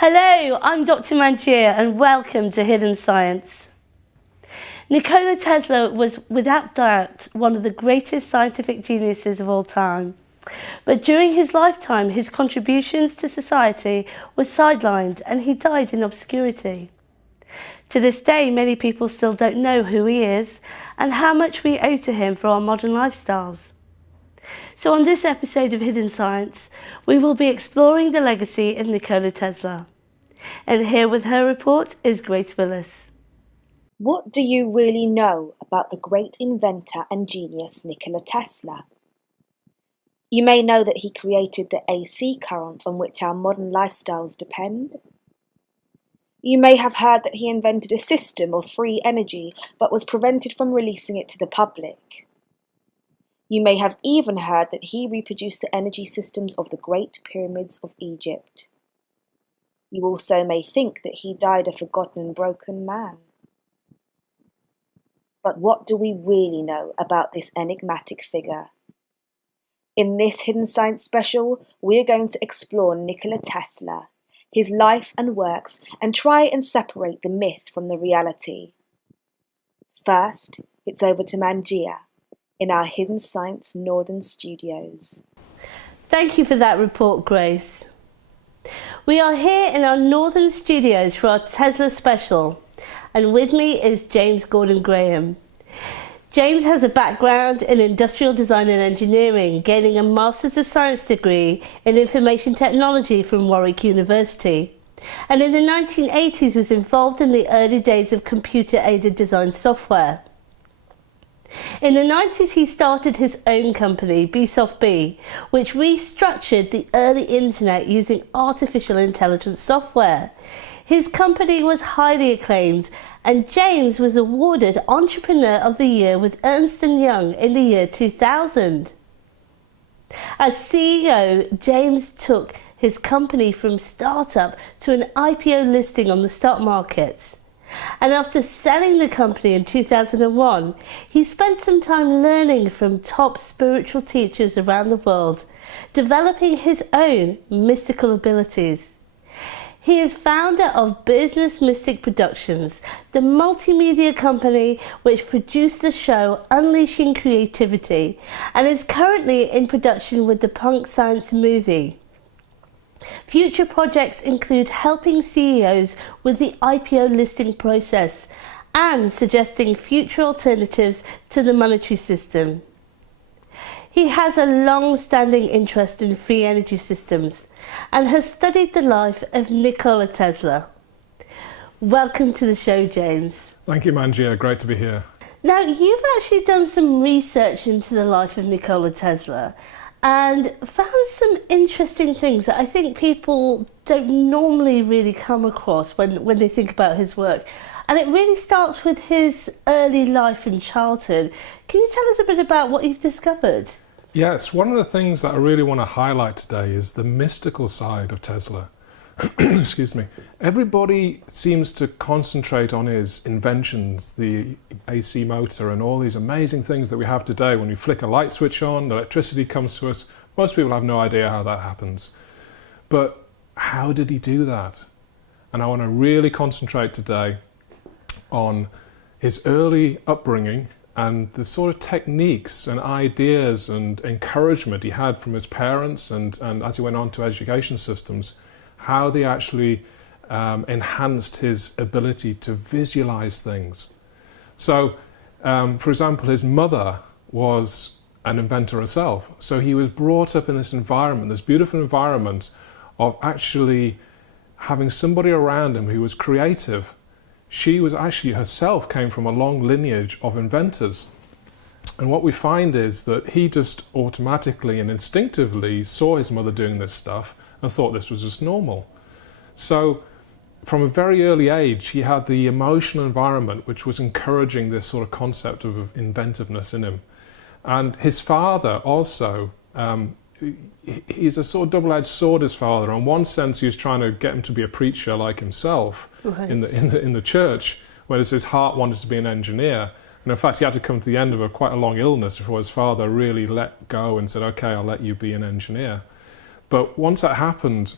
Hello, I'm Dr. Mangia and welcome to Hidden Science. Nikola Tesla was without doubt one of the greatest scientific geniuses of all time. But during his lifetime, his contributions to society were sidelined and he died in obscurity. To this day, many people still don't know who he is and how much we owe to him for our modern lifestyles. So on this episode of Hidden Science, we will be exploring the legacy of Nikola Tesla. And here with her report is Grace Willis. What do you really know about the great inventor and genius Nikola Tesla? You may know that he created the AC current on which our modern lifestyles depend. You may have heard that he invented a system of free energy but was prevented from releasing it to the public. You may have even heard that he reproduced the energy systems of the Great Pyramids of Egypt. You also may think that he died a forgotten and broken man. But what do we really know about this enigmatic figure? In this Hidden Science special, we are going to explore Nikola Tesla, his life and works, and try and separate the myth from the reality. First, it's over to Mangia in our Hidden Science Northern Studios. Thank you for that report, Grace. We are here in our Northern Studios for our Tesla special, and with me is James Gordon Graham. James has a background in industrial design and engineering, gaining a Masters of Science degree in information technology from Warwick University, and in the 1980s was involved in the early days of computer-aided design software. In the 90s he started his own company, BSoftB, which restructured the early internet using artificial intelligence software. His company was highly acclaimed, and James was awarded Entrepreneur of the Year with Ernst & Young in the year 2000. As CEO, James took his company from startup to an IPO listing on the stock markets. And after selling the company in 2001, he spent some time learning from top spiritual teachers around the world, developing his own mystical abilities. He is founder of Business Mystic Productions, the multimedia company which produced the show Unleashing Creativity, and is currently in production with the Punk Science movie. Future projects include helping CEOs with the IPO listing process and suggesting future alternatives to the monetary system. He has a long-standing interest in free energy systems and has studied the life of Nikola Tesla. Welcome to the show, James. Thank you, Mangia. Great to be here. Now, you've actually done some research into the life of Nikola Tesla and found some interesting things that I think people don't normally really come across when they think about his work. And it really starts with his early life and childhood. Can you tell us a bit about what you've discovered? Yes, one of the things that I really want to highlight today is the mystical side of Tesla. Excuse me. Everybody seems to concentrate on his inventions, the AC motor and all these amazing things that we have today. When we flick a light switch on, electricity comes to us. Most people have no idea how that happens. But how did he do that? And I want to really concentrate today on his early upbringing and the sort of techniques and ideas and encouragement he had from his parents and as he went on to education systems, how they actually enhanced his ability to visualize things. So, for example, his mother was an inventor herself. So he was brought up in this environment, this beautiful environment of actually having somebody around him who was creative. She was actually herself came from a long lineage of inventors. And what we find is that he just automatically and instinctively saw his mother doing this stuff and thought this was just normal. So from a very early age, he had the emotional environment which was encouraging this sort of concept of inventiveness in him. And his father also, he's a sort of double-edged sword, his father. In one sense, he was trying to get him to be a preacher like himself in the church, whereas his heart wanted to be an engineer. And in fact, he had to come to the end of quite a long illness before his father really let go and said, okay, I'll let you be an engineer. But once that happened,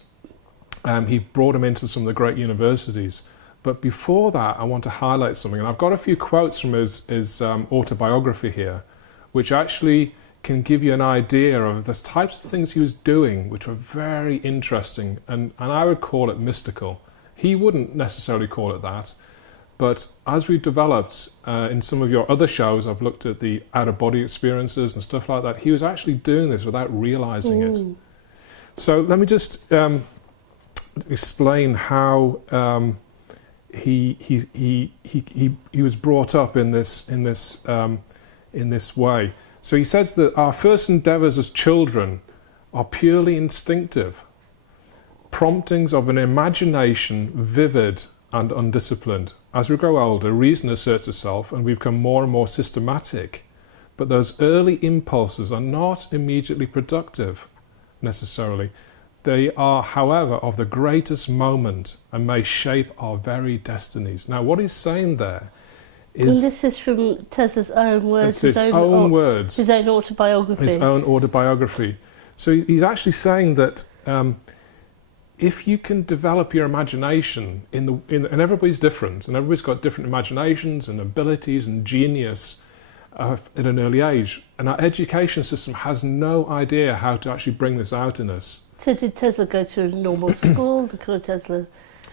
He brought him into some of the great universities. But before that, I want to highlight something. And I've got a few quotes from his autobiography here, which actually can give you an idea of the types of things he was doing, which were very interesting. And I would call it mystical. He wouldn't necessarily call it that. But as we've developed in some of your other shows, I've looked at the out-of-body experiences and stuff like that. He was actually doing this without realizing it. So let me just explain how he was brought up in this way. So he says that our first endeavours as children are purely instinctive, promptings of an imagination vivid and undisciplined. As we grow older, reason asserts itself and we become more and more systematic. But those early impulses are not immediately productive, necessarily. They are, however, of the greatest moment and may shape our very destinies. Now, what he's saying there is... And this is from Tesla's own words. It's his own words. His own autobiography. His own autobiography. So he's actually saying that if you can develop your imagination, and everybody's different, and everybody's got different imaginations and abilities and genius at an early age, and our education system has no idea how to actually bring this out in us. So did Tesla go to a normal school? Did Tesla...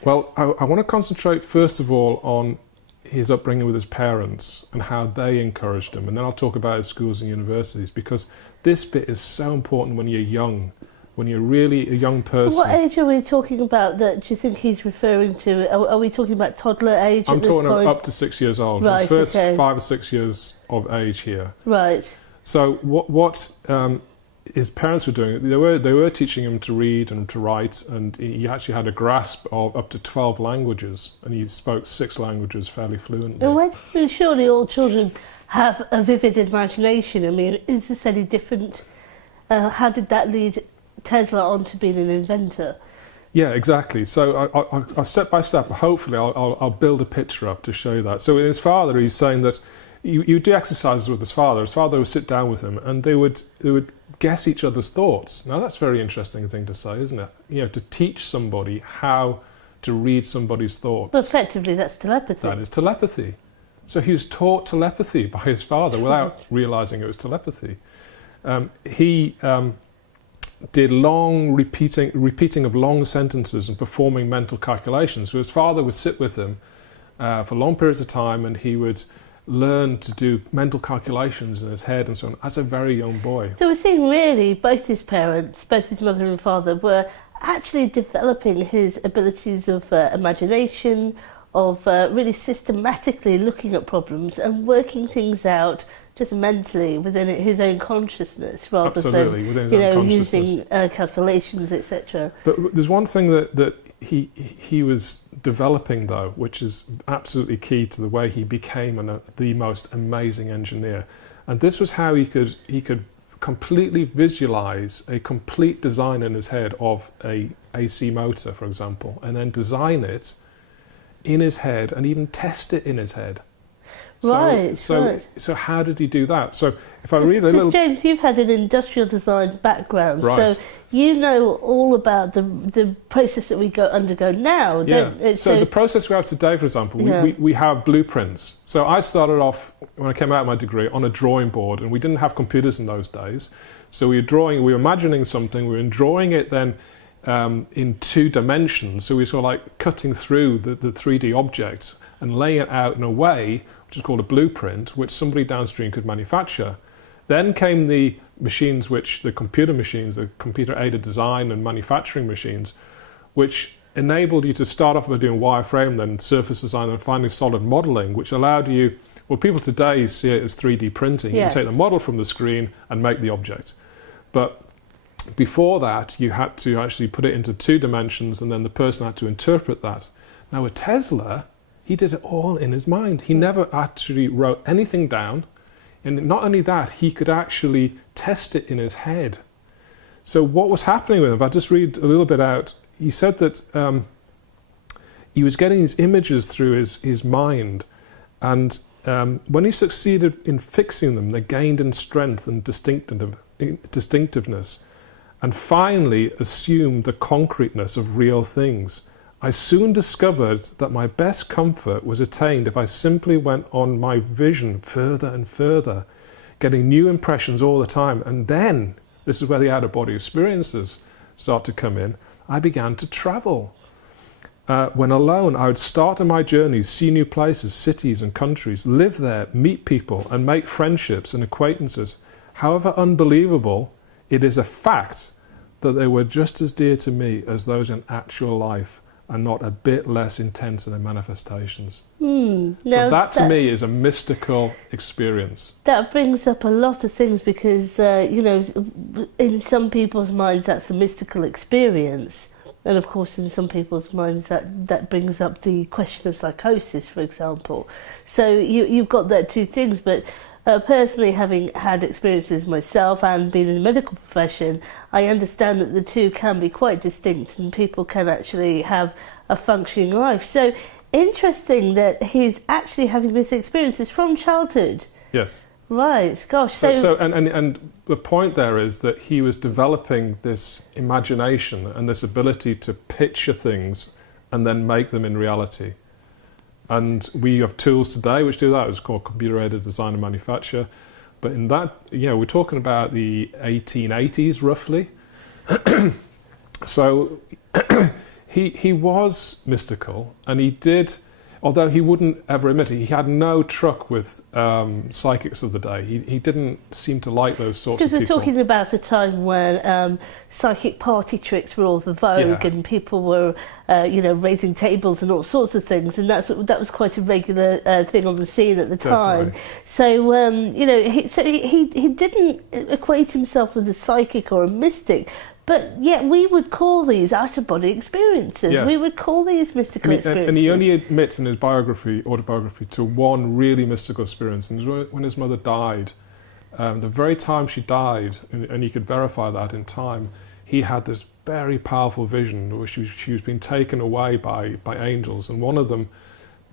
Well, I want to concentrate first of all on his upbringing with his parents and how they encouraged him, and then I'll talk about his schools and universities, because this bit is so important when you're young, when you're really a young person. So what age are we talking about that do you think he's referring to? Are we talking about toddler age I'm at this talking point? up to 6 years old. Right, His first okay. 5 or 6 years of age here. Right. So what his parents were doing, they were teaching him to read and to write, and he actually had a grasp of up to 12 languages, and he spoke 6 languages fairly fluently. And surely all children have a vivid imagination. I mean, is this any different? How did that lead Tesla on to being an inventor? Yeah, exactly. So I'll step by step, hopefully I'll build a picture up to show you that. So in his father, he's saying that you do exercises with his father. His father would sit down with him, and they would guess each other's thoughts. Now that's a very interesting thing to say, isn't it? You know, to teach somebody how to read somebody's thoughts. Well, effectively, that's telepathy. That is telepathy. So he was taught telepathy by his father without realising it was telepathy. He did long repeating of long sentences and performing mental calculations. So his father would sit with him for long periods of time, and he would learn to do mental calculations in his head and so on as a very young boy. So we're seeing really both his parents, both his mother and father, were actually developing his abilities of imagination, of really systematically looking at problems and working things out just mentally within his own consciousness, rather Absolutely, than within his own consciousness. using calculations, etc. But there's one thing that he was developing, though, which is absolutely key to the way he became the most amazing engineer. And this was how he could completely visualize a complete design in his head of a AC motor, for example, and then design it in his head and even test it in his head. So how did he do that? So if I read a little... James, you've had an industrial design background, right. So you know all about the process that we undergo now. Yeah. So the process we have today, for example, we have blueprints. So I started off, when I came out of my degree, on a drawing board, and we didn't have computers in those days. So we were imagining something, we were drawing it then in 2 dimensions. So we were sort of like cutting through the 3D object and laying it out in a way which is called a blueprint, which somebody downstream could manufacture. Then came the machines, the computer machines, the computer-aided design and manufacturing machines, which enabled you to start off by doing wireframe, then surface design, and finally solid modelling, which allowed you, well, people today see it as 3D printing. Yes. You can take the model from the screen and make the object. But before that, you had to actually put it into 2 dimensions, and then the person had to interpret that. Now with Tesla, he did it all in his mind. He never actually wrote anything down. And not only that, he could actually test it in his head. So what was happening with him, if I just read a little bit out, he said that he was getting these images through his mind. And when he succeeded in fixing them, they gained in strength and distinctiveness. and finally assumed the concreteness of real things, I soon discovered that my best comfort was attained if I simply went on my vision further and further, getting new impressions all the time. And then, this is where the out-of-body experiences start to come in, I began to travel. When alone, I would start on my journeys, see new places, cities and countries, live there, meet people and make friendships and acquaintances. However unbelievable, it is a fact that they were just as dear to me as those in actual life, and not a bit less intense in their manifestations. So that to me is a mystical experience. That brings up a lot of things because, in some people's minds that's a mystical experience. And of course in some people's minds that brings up the question of psychosis, for example. So you've got that two things, but personally, having had experiences myself and been in the medical profession, I understand that the two can be quite distinct and people can actually have a functioning life. So interesting that he's actually having this experiences from childhood. Yes. Right, gosh. So the point there is that he was developing this imagination and this ability to picture things and then make them in reality. And we have tools today which do that. It's called computer-aided design and manufacture. But in that, we're talking about the 1880s roughly. So he was mystical, and he did, although he wouldn't ever admit it, he had no truck with psychics of the day. He didn't seem to like those sorts of people. Because we're talking about a time when psychic party tricks were all the vogue, and people were, raising tables and all sorts of things, and that was quite a regular thing on the scene at the time. Definitely. So, he didn't equate himself with a psychic or a mystic. But yet we would call these out-of-body experiences. Yes. We would call these mystical experiences. And he only admits in his autobiography, to one really mystical experience. And it was when his mother died, the very time she died, and he could verify that in time, he had this very powerful vision where she was being taken away by angels. And one of them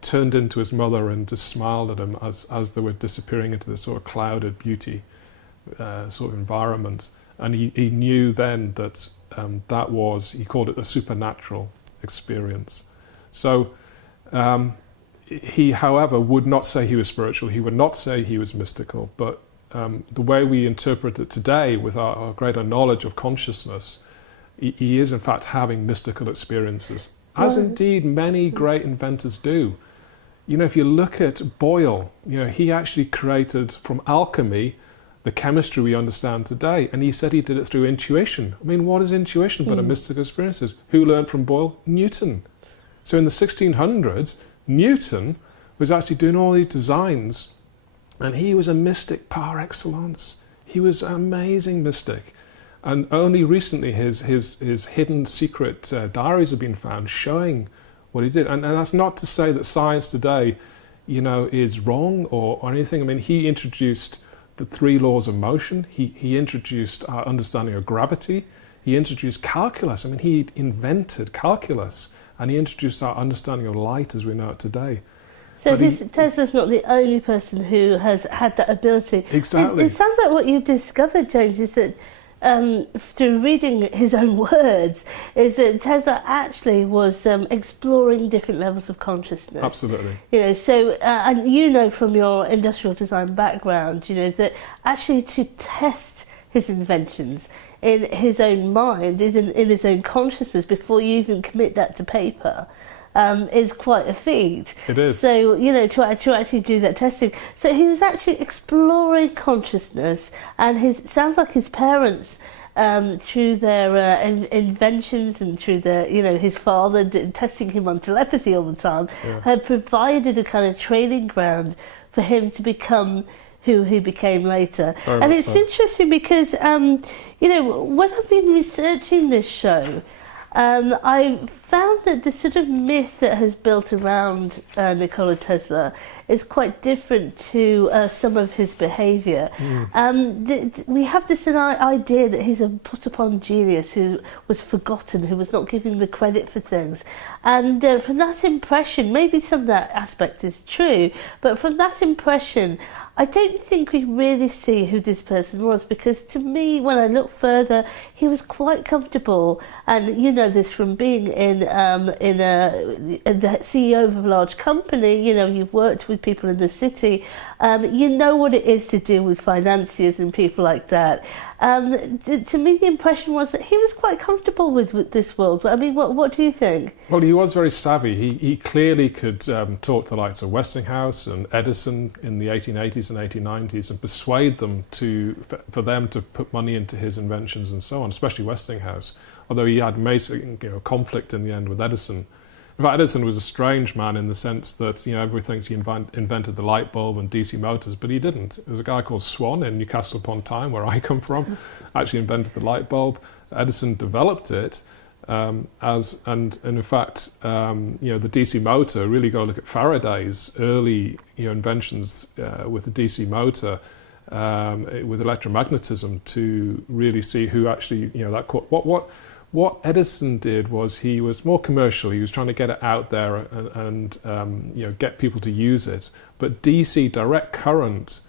turned into his mother and just smiled at him as they were disappearing into this sort of clouded beauty sort of environment. And he knew then that that was, he called it a supernatural experience. So he, however, would not say he was spiritual. He would not say he was mystical. But the way we interpret it today, with our greater knowledge of consciousness, he is in fact having mystical experiences, as indeed many great inventors do. If you look at Boyle, he actually created from alchemy the chemistry we understand today, and he said he did it through intuition. I mean, what is intuition but a mystical experiences? Who learned from Boyle? Newton. So in the 1600s, Newton was actually doing all these designs, and he was a mystic par excellence. He was an amazing mystic. And only recently his hidden secret diaries have been found showing what he did. And that's not to say that science today, is wrong or anything. I mean, he introduced the 3 laws of motion. He introduced our understanding of gravity. He introduced calculus. I mean, he invented calculus, and he introduced our understanding of light as we know it today. So Tesla's not the only person who has had that ability. Exactly. It sounds like what you've discovered, James, is that through reading his own words, is that Tesla actually was exploring different levels of consciousness. Absolutely. And from your industrial design background, that actually to test his inventions in his own mind, in his own consciousness, before you even commit that to paper, is quite a feat. It is. So, to actually do that testing. So he was actually exploring consciousness, and sounds like his parents, through their inventions and through his father testing him on telepathy all the time, had provided a kind of training ground for him to become who he became later. And it's interesting because, when I've been researching this show, I found that the sort of myth that has built around Nikola Tesla is quite different to some of his behaviour. We have this idea that he's a put-upon genius who was forgotten, who was not given the credit for things. And from that impression, maybe some of that aspect is true, but from that impression, I don't think we really see who this person was, because to me, when I look further, he was quite comfortable. And you know this from being in the CEO of a large company. You know, you've worked with people in the city. You know what it is to deal with financiers and people like that. To me, the impression was that he was quite comfortable with this world. I mean, what do you think? Well, he was very savvy. He clearly could talk to the likes of Westinghouse and Edison in the 1880s and 1890s and persuade them for them to put money into his inventions and so on, especially Westinghouse, although he had amazing conflict in the end with Edison. In fact, Edison was a strange man in the sense that everybody thinks he invented the light bulb and DC motors, but he didn't. There was a guy called Swan in Newcastle upon Tyne, where I come from, actually invented the light bulb. Edison developed it, and in fact, the DC motor. Really got to look at Faraday's early inventions with the DC motor, with electromagnetism, to really see who actually What Edison did was he was more commercial. He was trying to get it out there and get people to use it. But DC, direct current,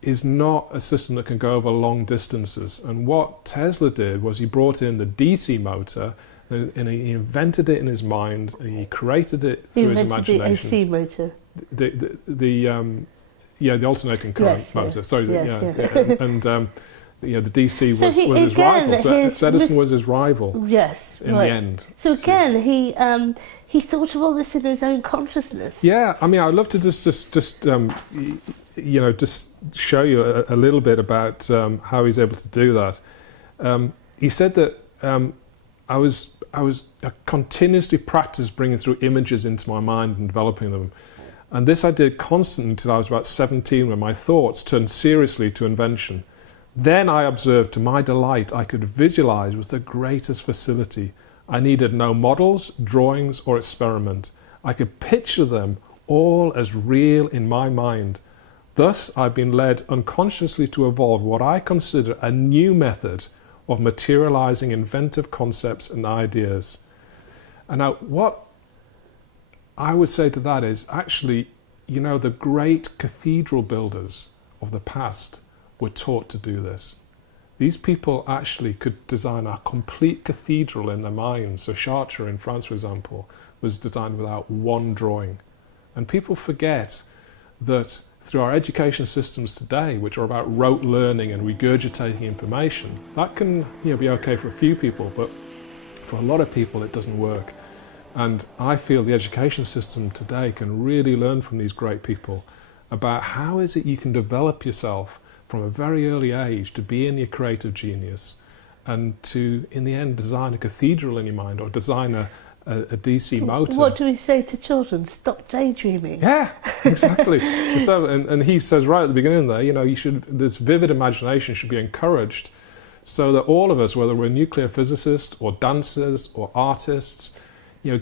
is not a system that can go over long distances. And what Tesla did was he brought in the DC motor and he invented it in his mind. And he created it through his imagination. The AC motor. The alternating current motor. Yes. Sorry, Yes. And the DC was his rival. So Edison was his rival. Yes, in the end. So again, he thought of all this in his own consciousness. Yeah, I mean, I'd love to just show you a little bit about how he's able to do that. He said that I continuously practiced bringing through images into my mind and developing them. And this I did constantly until I was about 17, when my thoughts turned seriously to invention. Then I observed, to my delight, I could visualize with the greatest facility. I needed no models, drawings, or experiment. I could picture them all as real in my mind. Thus, I've been led unconsciously to evolve what I consider a new method of materializing inventive concepts and ideas. And now, what I would say to that is, actually, the great cathedral builders of the past were taught to do this. These people actually could design a complete cathedral in their minds. So Chartres in France, for example, was designed without one drawing. And people forget that through our education systems today, which are about rote learning and regurgitating information, that can be okay for a few people, but for a lot of people it doesn't work. And I feel the education system today can really learn from these great people about how is it you can develop yourself from a very early age to be in your creative genius and to, in the end, design a cathedral in your mind or design a DC motor. What do we say to children? Stop daydreaming. Yeah, exactly. and he says right at the beginning there, this vivid imagination should be encouraged so that all of us, whether we're nuclear physicists or dancers or artists,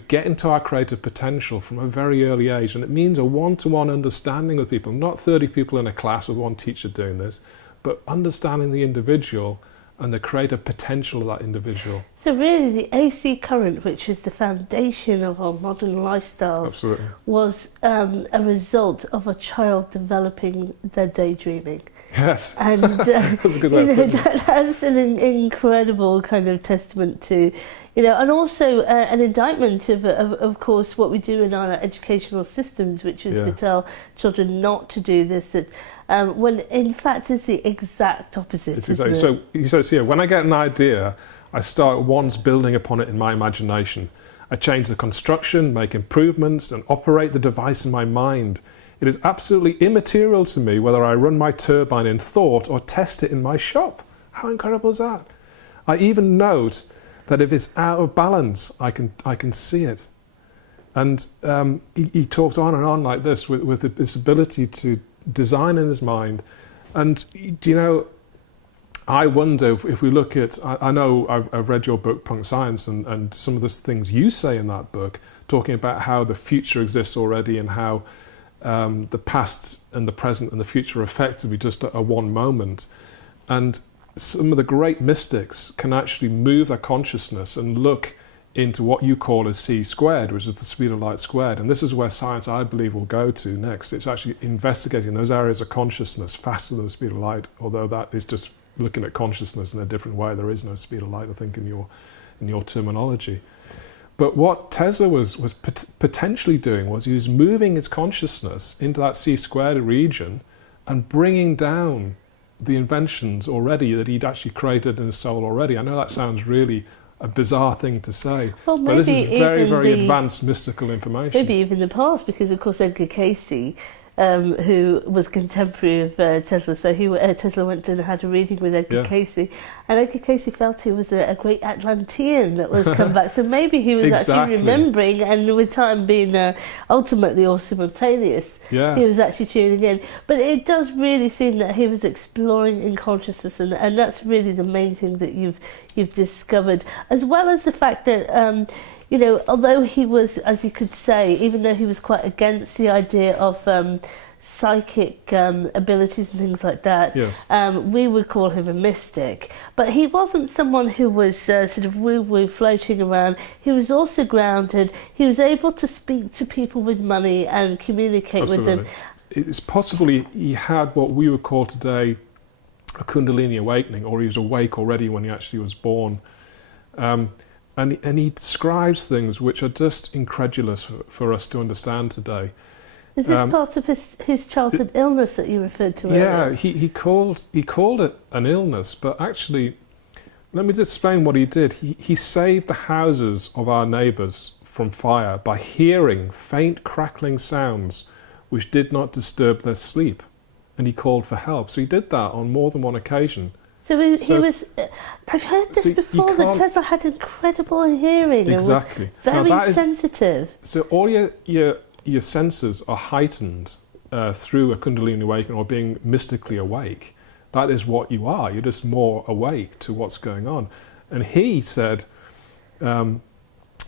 get into our creative potential from a very early age. And it means a one-to-one understanding with people, not 30 people in a class with one teacher doing this, but understanding the individual and the creative potential of that individual. So really the AC current, which is the foundation of our modern lifestyles, absolutely, was a result of a child developing their daydreaming. Yes, and that's a good way of putting it. That's an incredible kind of testament to, and also an indictment of course, what we do in our educational systems, which is to tell children not to do this. That when in fact it's the exact opposite. It's exactly. So he says here, when I get an idea, I start once building upon it in my imagination. I change the construction, make improvements, and operate the device in my mind. It is absolutely immaterial to me whether I run my turbine in thought or test it in my shop. How incredible is that? I even note that if it's out of balance, I can see it. And he talks on and on like this with this ability to design in his mind. And I wonder if we look at, I know I've read your book, Punk Science, and some of the things you say in that book, talking about how the future exists already and how the past and the present and the future are effectively just a one moment. And some of the great mystics can actually move their consciousness and look into what you call as c squared, which is the speed of light squared. And this is where science, I believe, will go to next. It's actually investigating those areas of consciousness faster than the speed of light, although that is just looking at consciousness in a different way. There is no speed of light, I think, in your terminology. But what Tesla was potentially doing was he was moving his consciousness into that c squared region and bringing down the inventions already that he'd actually created in his soul already. I know that sounds really a bizarre thing to say, well, but this is very, very advanced mystical information. Maybe even the past, because of course Edgar Cayce, who was contemporary of Tesla, so Tesla went and had a reading with Edgar Cayce, and Edgar Cayce felt he was a great Atlantean that was come back. So maybe he was actually remembering, and with time being ultimately all simultaneous, he was actually tuning in. But it does really seem that he was exploring in consciousness, and that's really the main thing that you've discovered, as well as the fact that you know, although he was, as you could say, even though he was quite against the idea of psychic abilities and things like that, we would call him a mystic. But he wasn't someone who was sort of woo-woo floating around. He was also grounded. He was able to speak to people with money and communicate with them. It's possible he had what we would call today a Kundalini awakening, or he was awake already when he actually was born. And he describes things which are just incredulous for us to understand today. Is this part of his childhood illness that you referred to earlier? Yeah, he called it an illness, but actually, let me just explain what he did. He saved the houses of our neighbours from fire by hearing faint crackling sounds which did not disturb their sleep, and he called for help. So he did that on more than one occasion. So he was. I've heard this before, that Tesla had incredible hearing. Exactly. And was very sensitive. So all your senses are heightened through a Kundalini awakening or being mystically awake. That is what you are. You're just more awake to what's going on. And he said that in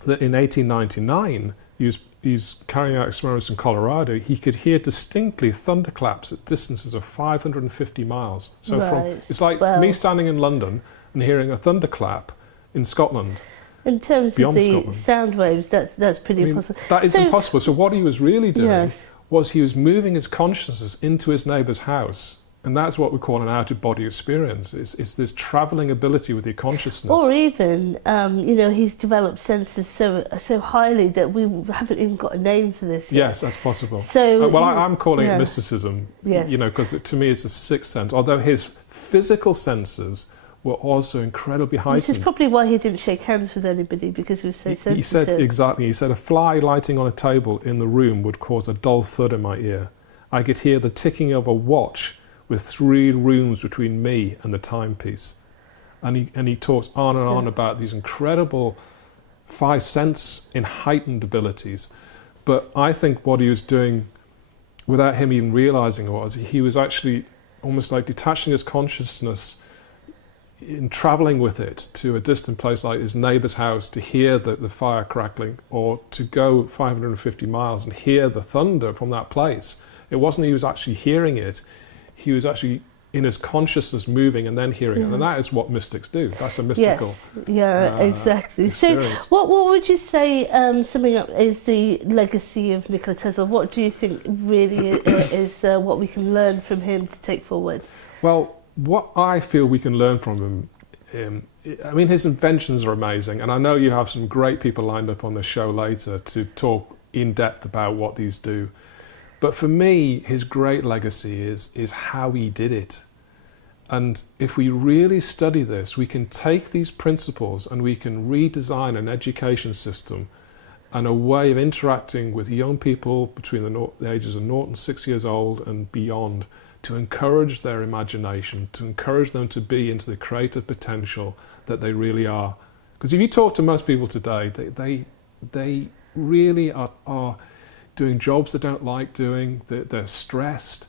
1899, he's carrying out experiments in Colorado. He could hear distinctly thunderclaps at distances of 550 miles. So it's like me standing in London and hearing a thunderclap in Scotland. In terms of the sound waves, that's pretty impossible. That is impossible. So what he was really doing was he was moving his consciousness into his neighbour's house. And that's what we call an out-of-body experience. It's this travelling ability with your consciousness. Or even, you know, he's developed senses so highly that we haven't even got a name for this yet. Yes, that's possible. So, I'm calling it mysticism, you know, because to me it's a sixth sense. Although his physical senses were also incredibly heightened. Which is probably why he didn't shake hands with anybody, because he was so sensitive. He said, a fly lighting on a table in the room would cause a dull thud in my ear. I could hear the ticking of a watch with 3 rooms between me and the timepiece. And he talks on and on about these incredible 5 sense in heightened abilities. But I think what he was doing, without him even realising it, was he was actually almost like detaching his consciousness in travelling with it to a distant place like his neighbour's house to hear the fire crackling, or to go 550 miles and hear the thunder from that place. It wasn't he was actually hearing it. He was actually in his consciousness moving and then hearing it. And that is what mystics do. That's a mystical exactly. experience. So what would you say, summing up, is the legacy of Nikola Tesla? What do you think really is what we can learn from him to take forward? Well, what I feel we can learn from him, I mean, his inventions are amazing. And I know you have some great people lined up on the show later to talk in depth about what these do. But for me, his great legacy is how he did it. And if we really study this, we can take these principles and we can redesign an education system and a way of interacting with young people between the ages of 0 and 6 years old and beyond, to encourage their imagination, to encourage them to be into the creative potential that they really are. Because if you talk to most people today, they really are doing jobs they don't like doing, they're stressed.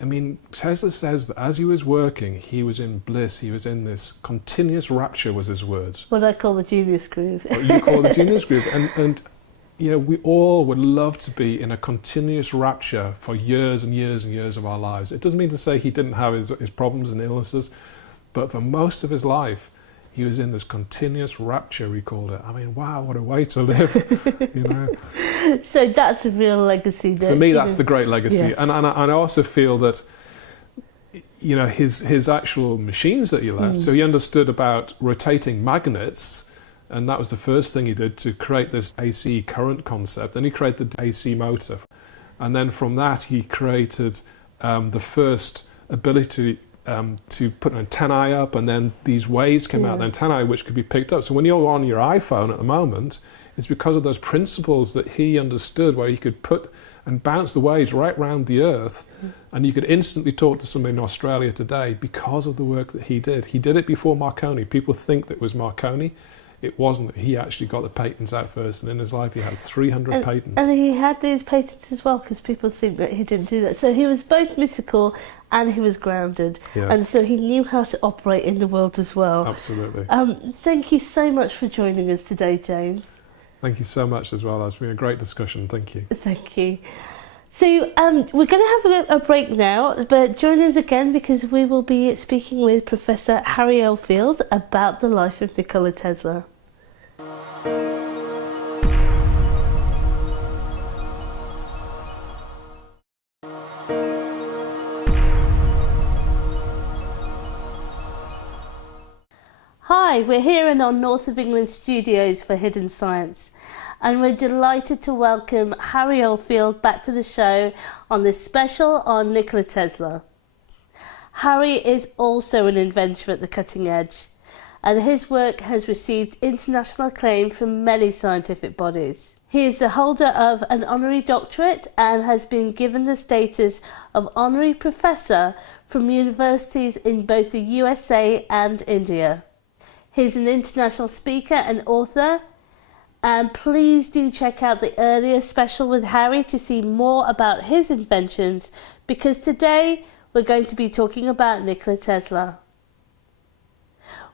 I mean, Tesla says that as he was working, he was in bliss, he was in this continuous rapture, was his words. What I call the genius groove. What you call the genius groove. And we all would love to be in a continuous rapture for years and years and years of our lives. It doesn't mean to say he didn't have his problems and illnesses, but for most of his life, he was in this continuous rapture, we called it. I mean, wow, what a way to live, So that's a real legacy. For me, that's the great legacy. Yes. And I also feel that, his actual machines that he left, so he understood about rotating magnets, and that was the first thing he did to create this AC current concept. And he created the AC motor. And then from that, he created the first ability to put an antennae up, and then these waves came out of the antennae which could be picked up. So when you're on your iPhone at the moment, it's because of those principles that he understood, where he could put and bounce the waves right round the earth, and you could instantly talk to somebody in Australia today because of the work that he did. He did it before Marconi. People think that it was Marconi. It wasn't. He actually got the patents out first, and in his life he had 300 patents. And he had these patents as well, because people think that he didn't do that. So he was both mystical and he was grounded, and so he knew how to operate in the world as well. Absolutely. Thank you so much for joining us today, James. Thank you so much as well. That's been a great discussion. Thank you. Thank you. So we're going to have a break now, but join us again, because we will be speaking with Professor Harry Elfield about the life of Nikola Tesla. Hi, we're here in our North of England studios for Hidden Science, and we're delighted to welcome Harry Elfield back to the show on this special on Nikola Tesla. Harry is also an inventor at the cutting edge, and his work has received international acclaim from many scientific bodies. He is the holder of an honorary doctorate and has been given the status of honorary professor from universities in both the USA and India. He's an international speaker and author, and please do check out the earlier special with Harry to see more about his inventions, because today we're going to be talking about Nikola Tesla.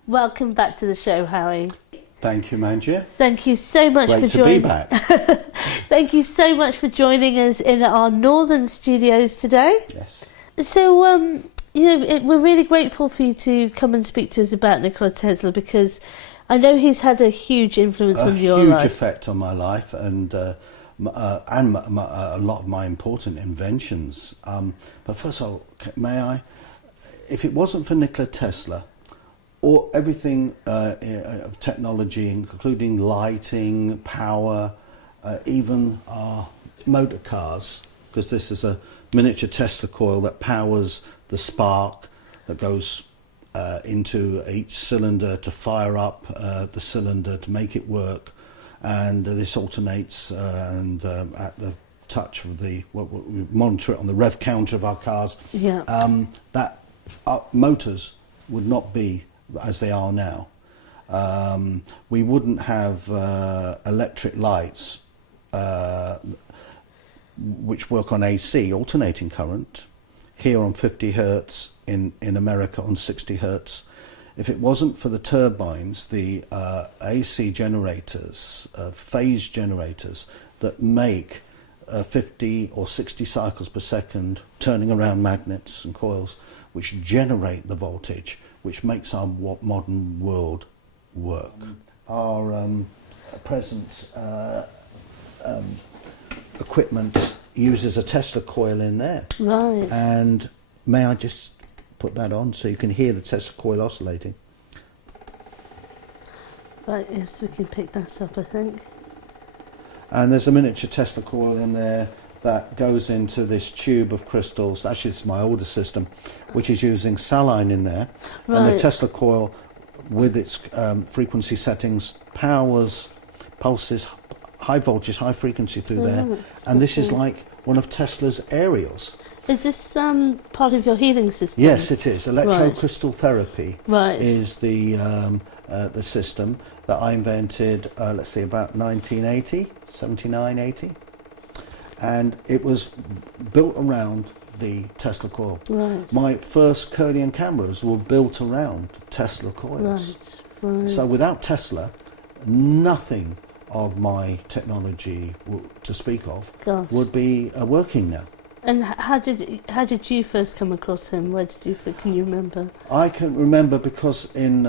Welcome back to the show, Harry. Thank you, Mangia. Thank you so much for joining. Great to be back. Thank you so much for joining us in our northern studios today. Yes. So, we're really grateful for you to come and speak to us about Nikola Tesla, because I know he's had a huge influence on your life. A huge effect on my life, and a lot of my important inventions. But first of all, may I? If it wasn't for Nikola Tesla, or everything of technology, including lighting, power, even our motor cars, because this is a miniature Tesla coil that powers the spark that goes into each cylinder to fire up the cylinder to make it work, and this alternates and at the touch of we monitor it on the rev counter of our cars. That motors would not be as they are now. We wouldn't have electric lights which work on AC, alternating current, here on 50 hertz, in America on 60 hertz. If it wasn't for the turbines, the AC generators, phase generators that make 50 or 60 cycles per second, turning around magnets and coils, which generate the voltage, which makes our modern world work. Our present equipment uses a Tesla coil in there. Right. And may I just put that on so you can hear the Tesla coil oscillating? Right, yes, we can pick that up, I think. And there's a miniature Tesla coil in there that goes into this tube of crystals. Actually, it's my older system, which is using saline in there. Right. And the Tesla coil, with its frequency settings, pulses high voltage, high frequency through there. And this is like one of Tesla's aerials. Is this part of your healing system? Yes, it is. Electrocrystal therapy is the system that I invented, let's see, about 1980, 79, 80. And it was built around the Tesla coil. Right. My first Kodak cameras were built around Tesla coils. Right. So without Tesla, nothing of my technology to speak of Gosh. would be working now. And how did you first come across him? Where did you? Can you remember? I can remember because in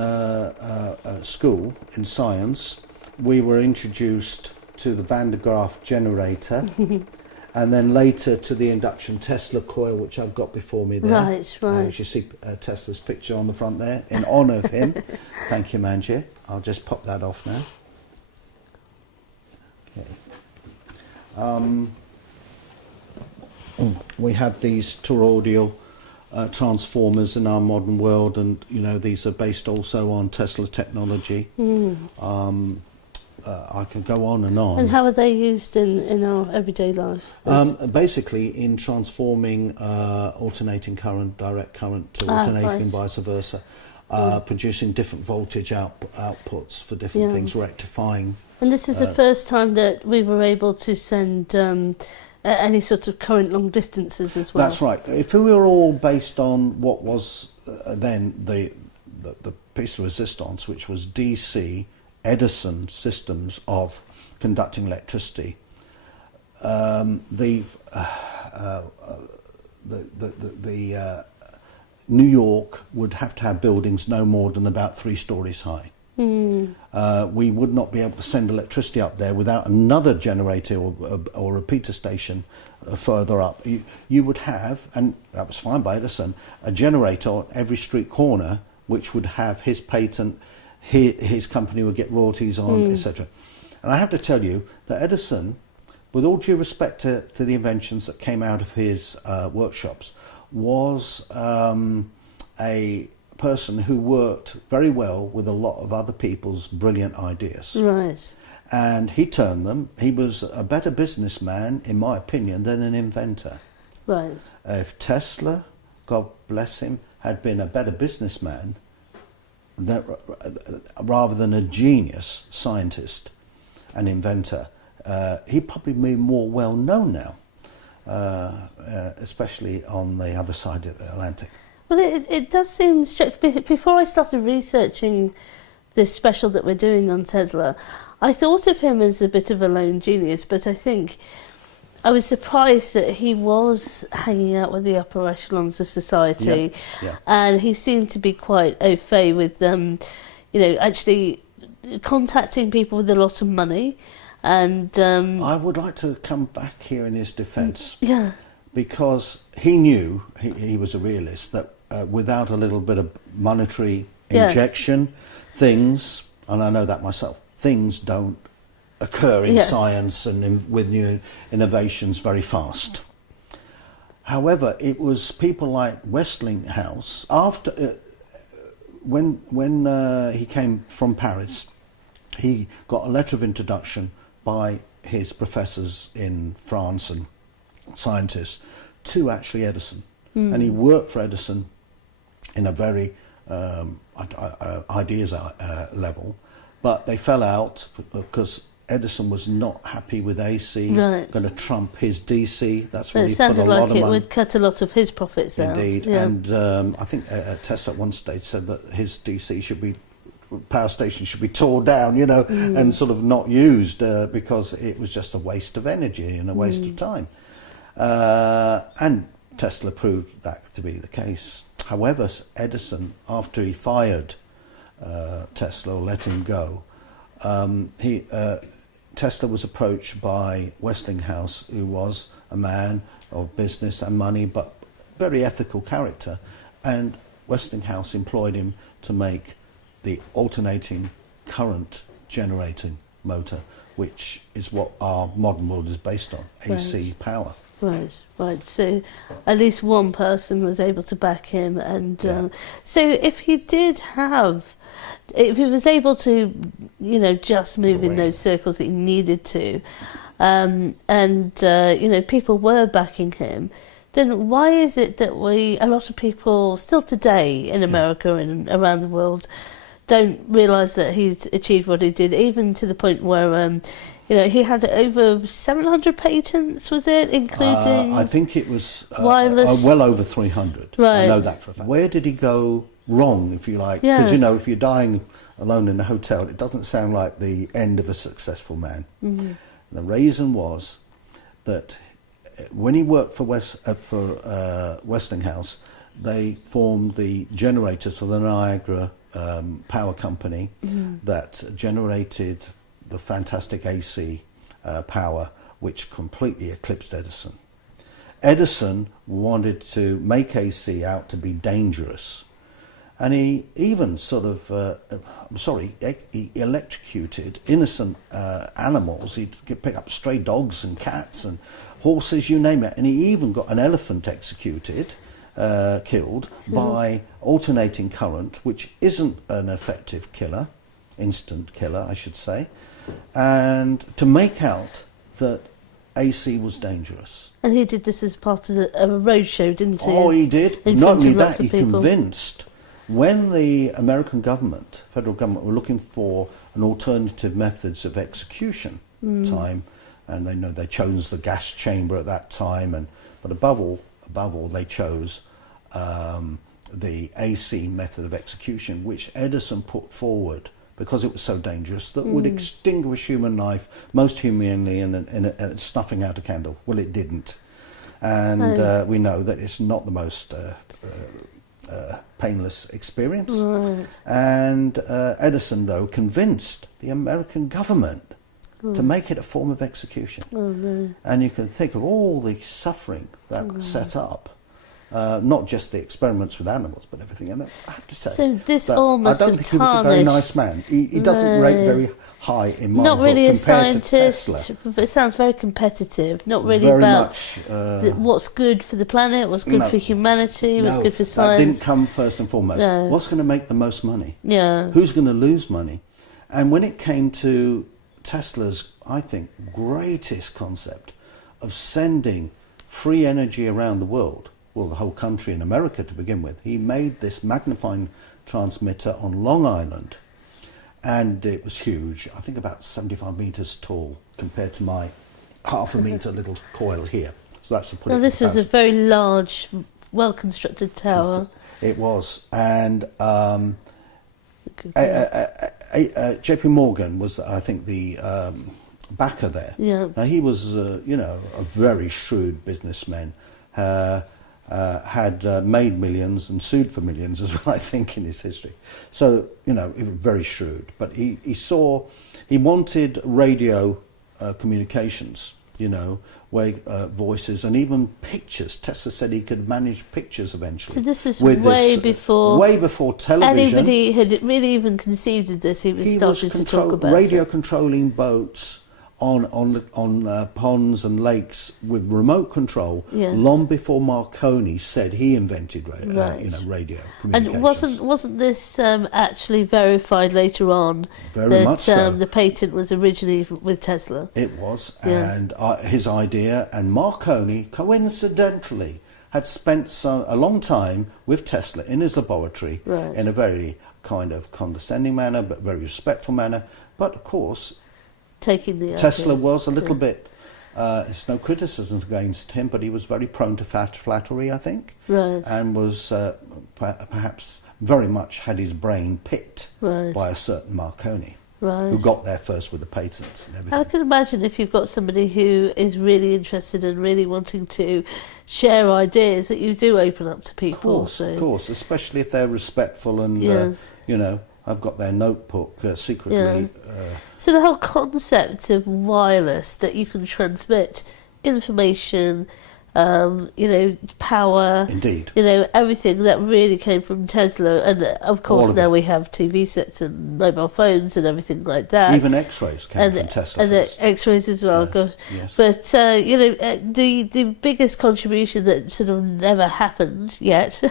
school, in science, we were introduced to the Van de Graaff generator, and then later to the induction Tesla coil, which I've got before me there. Right. As you see Tesla's picture on the front there, in honour of him. Thank you, Manjir. I'll just pop that off now. Okay. We have these toroidal transformers in our modern world, and these are based also on Tesla technology. I can go on and on. And how are they used in our everyday life? Basically in transforming alternating current, direct current to alternating and vice versa, producing different voltage outputs for different things, rectifying. And this is the first time that we were able to send any sort of current long distances as well. That's right. If we were all based on what was then the piece of resistance, which was DC Edison systems of conducting electricity, the New York would have to have buildings no more than about 3 stories high. We would not be able to send electricity up there without another generator or repeater station further up. You would have, and that was fine by Edison, a generator on every street corner which would have his patent, his company would get royalties on, etc. And I have to tell you that Edison, with all due respect to the inventions that came out of his workshops, was a person who worked very well with a lot of other people's brilliant ideas. Right. And he turned them. He was a better businessman, in my opinion, than an inventor. Right. If Tesla, God bless him, had been a better businessman rather than a genius scientist and inventor, he'd probably be more well known now, especially on the other side of the Atlantic. Well, it does seem strange. Before I started researching this special that we're doing on Tesla, I thought of him as a bit of a lone genius, but I think I was surprised that he was hanging out with the upper echelons of society, and he seemed to be quite au fait with, actually contacting people with a lot of money. And I would like to come back here in his defence. Yeah. Because he knew, he was a realist, that without a little bit of monetary injection, things, and I know that myself, things don't occur in science and with new innovations very fast. However, it was people like Westinghouse, after when he came from Paris, he got a letter of introduction by his professors in France and scientists to actually Edison, and he worked for Edison in a very ideas level, but they fell out because Edison was not happy with AC, going to trump his DC. That's when he put a lot of money. It sounded like it would cut a lot of his profits out. Indeed, and I think Tesla at one stage said that his DC power station should be torn down, and sort of not used because it was just a waste of energy and a waste of time. And Tesla proved that to be the case. However, Edison, after he fired Tesla or let him go, Tesla was approached by Westinghouse, who was a man of business and money, but very ethical character, and Westinghouse employed him to make the alternating current generating motor, which is what our modern world is based on, AC power. Right. So at least one person was able to back him, and so if he was able to, just move in those circles that he needed to, and people were backing him, then why is it that a lot of people still today in America and around the world don't realise that he's achieved what he did, even to the point where he had over 700 patents, was it, including? I think it was wireless. well over 300. Right. I know that for a fact. Where did he go wrong, if you like, because Yes. if you're dying alone in a hotel, it doesn't sound like the end of a successful man. Mm-hmm. The reason was that when he worked for Westinghouse, they formed the generators for the Niagara power company that generated the fantastic AC power, which completely eclipsed Edison. Edison wanted to make AC out to be dangerous, and he even he electrocuted innocent animals. He'd pick up stray dogs and cats and horses, you name it, and he even got an elephant killed by alternating current, which isn't an effective killer, instant killer, I should say, and to make out that AC was dangerous. And he did this as part of a roadshow, didn't he? Oh, he did. In Not front only of that, lots he of people. convinced, when the American government, federal government, were looking for an alternative methods of execution time, and they chose the gas chamber at that time, but above all, they chose the AC method of execution, which Edison put forward because it was so dangerous, that would extinguish human life most humanely in snuffing out a candle. Well, it didn't. And we know that it's not the most painless experience. Right. And Edison, though, convinced the American government to make it a form of execution. Oh, no. And you can think of all the suffering that was set up. Not just the experiments with animals, but everything. And I have to say, So this that all must I don't have think he was a very tarnished- nice man. He doesn't rate very high in my Not book really a compared to scientist, Tesla. but it sounds very competitive. Not really Very about much, what's good for the planet, what's good no. for humanity, what's no, good for that science. didn't come first and foremost. No. What's going to make the most money? Yeah. Who's going to lose money? And when it came to Tesla's, I think, greatest concept of sending free energy around the world, well, the whole country in America to begin with, he made this magnifying transmitter on Long Island, and it was huge, I think about 75 metres tall compared to my half a metre little coil here. So that's to put Well, it this in was a comparison. very large, well-constructed tower. It was, and JP Morgan was, I think, the backer there. Yeah. Now he was, a very shrewd businessman. Had made millions and sued for millions as well, I think, in his history. So, he was very shrewd. But he wanted radio communications, voices and even pictures. Tesla said he could manage pictures eventually. So this was with way this, before way before television. anybody had really even conceived of this. He was starting to talk about radio it. controlling boats on ponds and lakes with remote control, Yeah. long before Marconi said he invented radio communications. And wasn't this actually verified later on Very that much so. the patent was originally with Tesla? It was, Yes. and his idea, and Marconi coincidentally had spent a long time with Tesla in his laboratory, Right. in a very kind of condescending manner, but very respectful manner. But of course, Taking the Tesla ideas. was a little bit, it's no criticism against him, but he was very prone to flattery, I think, Right. and was perhaps very much had his brain picked Right. by a certain Marconi, Right. who got there first with the patents and everything. I can imagine if you've got somebody who is really interested and really wanting to share ideas, that you do open up to people. Of course, especially if they're respectful and, Yes. I've got their notebook secretly. So the whole concept of wireless, that you can transmit information, power, Indeed. everything, that really came from Tesla. And of course All of now it. we have TV sets and mobile phones and everything like that. Even X-rays came from Tesla and first. X-rays as well. Yes, Gosh. yes. But the biggest contribution that sort of never happened yet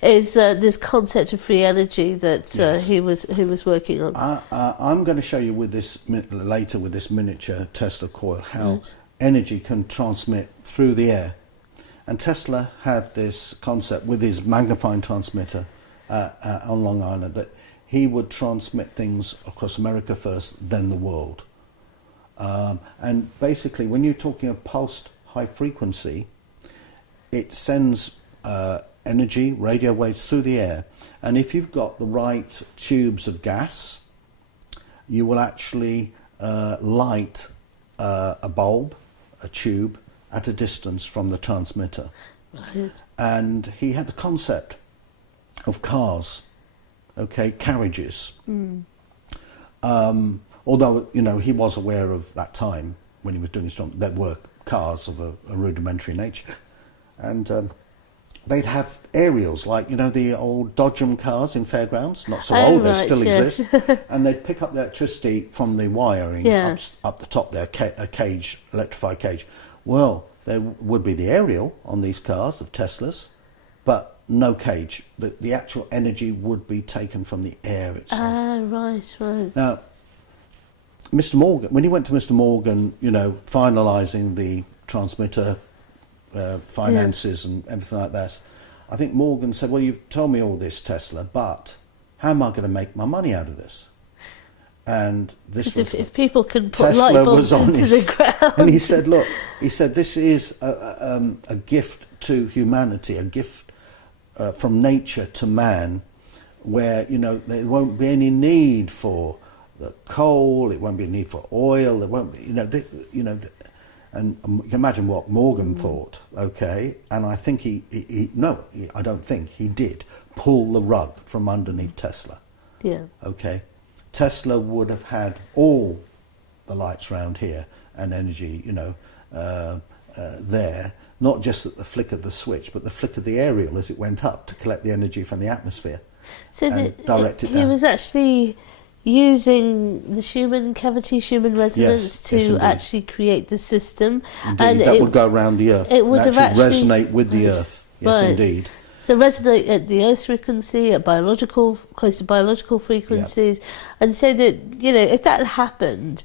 is this concept of free energy that Yes. he was working on. I'm going to show you later with this miniature Tesla coil how Right. energy can transmit through the air. And Tesla had this concept with his magnifying transmitter on Long Island that he would transmit things across America first, then the world. And basically, when you're talking of pulsed high frequency, it sends energy, radio waves through the air. And if you've got the right tubes of gas, you will actually light a bulb, a tube, at a distance from the transmitter. Right. And he had the concept of cars, carriages. Although, he was aware of that time when he was doing his job, there were cars of a rudimentary nature. And they'd have aerials, like, the old Dodgem cars in fairgrounds, not so old, they still exist. And they'd pick up the electricity from the wiring up the top there, a cage, electrified cage. Well, there would be the aerial on these cars of Teslas, but no cage. The actual energy would be taken from the air itself. Ah, right. Now, Mr. Morgan, when he went to Mr. Morgan, finalising the transmitter finances and everything like that, I think Morgan said, well, you've told me all this, Tesla, but how am I going to make my money out of this? And this was, if people can put Tesla light bulbs was into honest. the ground. And he said, look, this is a gift to humanity, a gift from nature to man, where, there won't be any need for the coal, it won't be a need for oil, there won't be, and you can imagine what Morgan thought, and I think I don't think he did pull the rug from underneath Tesla. Yeah. Tesla would have had all the lights around here and energy, there, not just at the flick of the switch, but the flick of the aerial as it went up to collect the energy from the atmosphere. So direct it he down. was actually using the Schumann resonance to actually create the system. Indeed, and that would go around the Earth. It would have actually resonate with the Earth. Yes, indeed. So resonate at the Earth's frequency, at close to biological frequencies, and so that, if that had happened,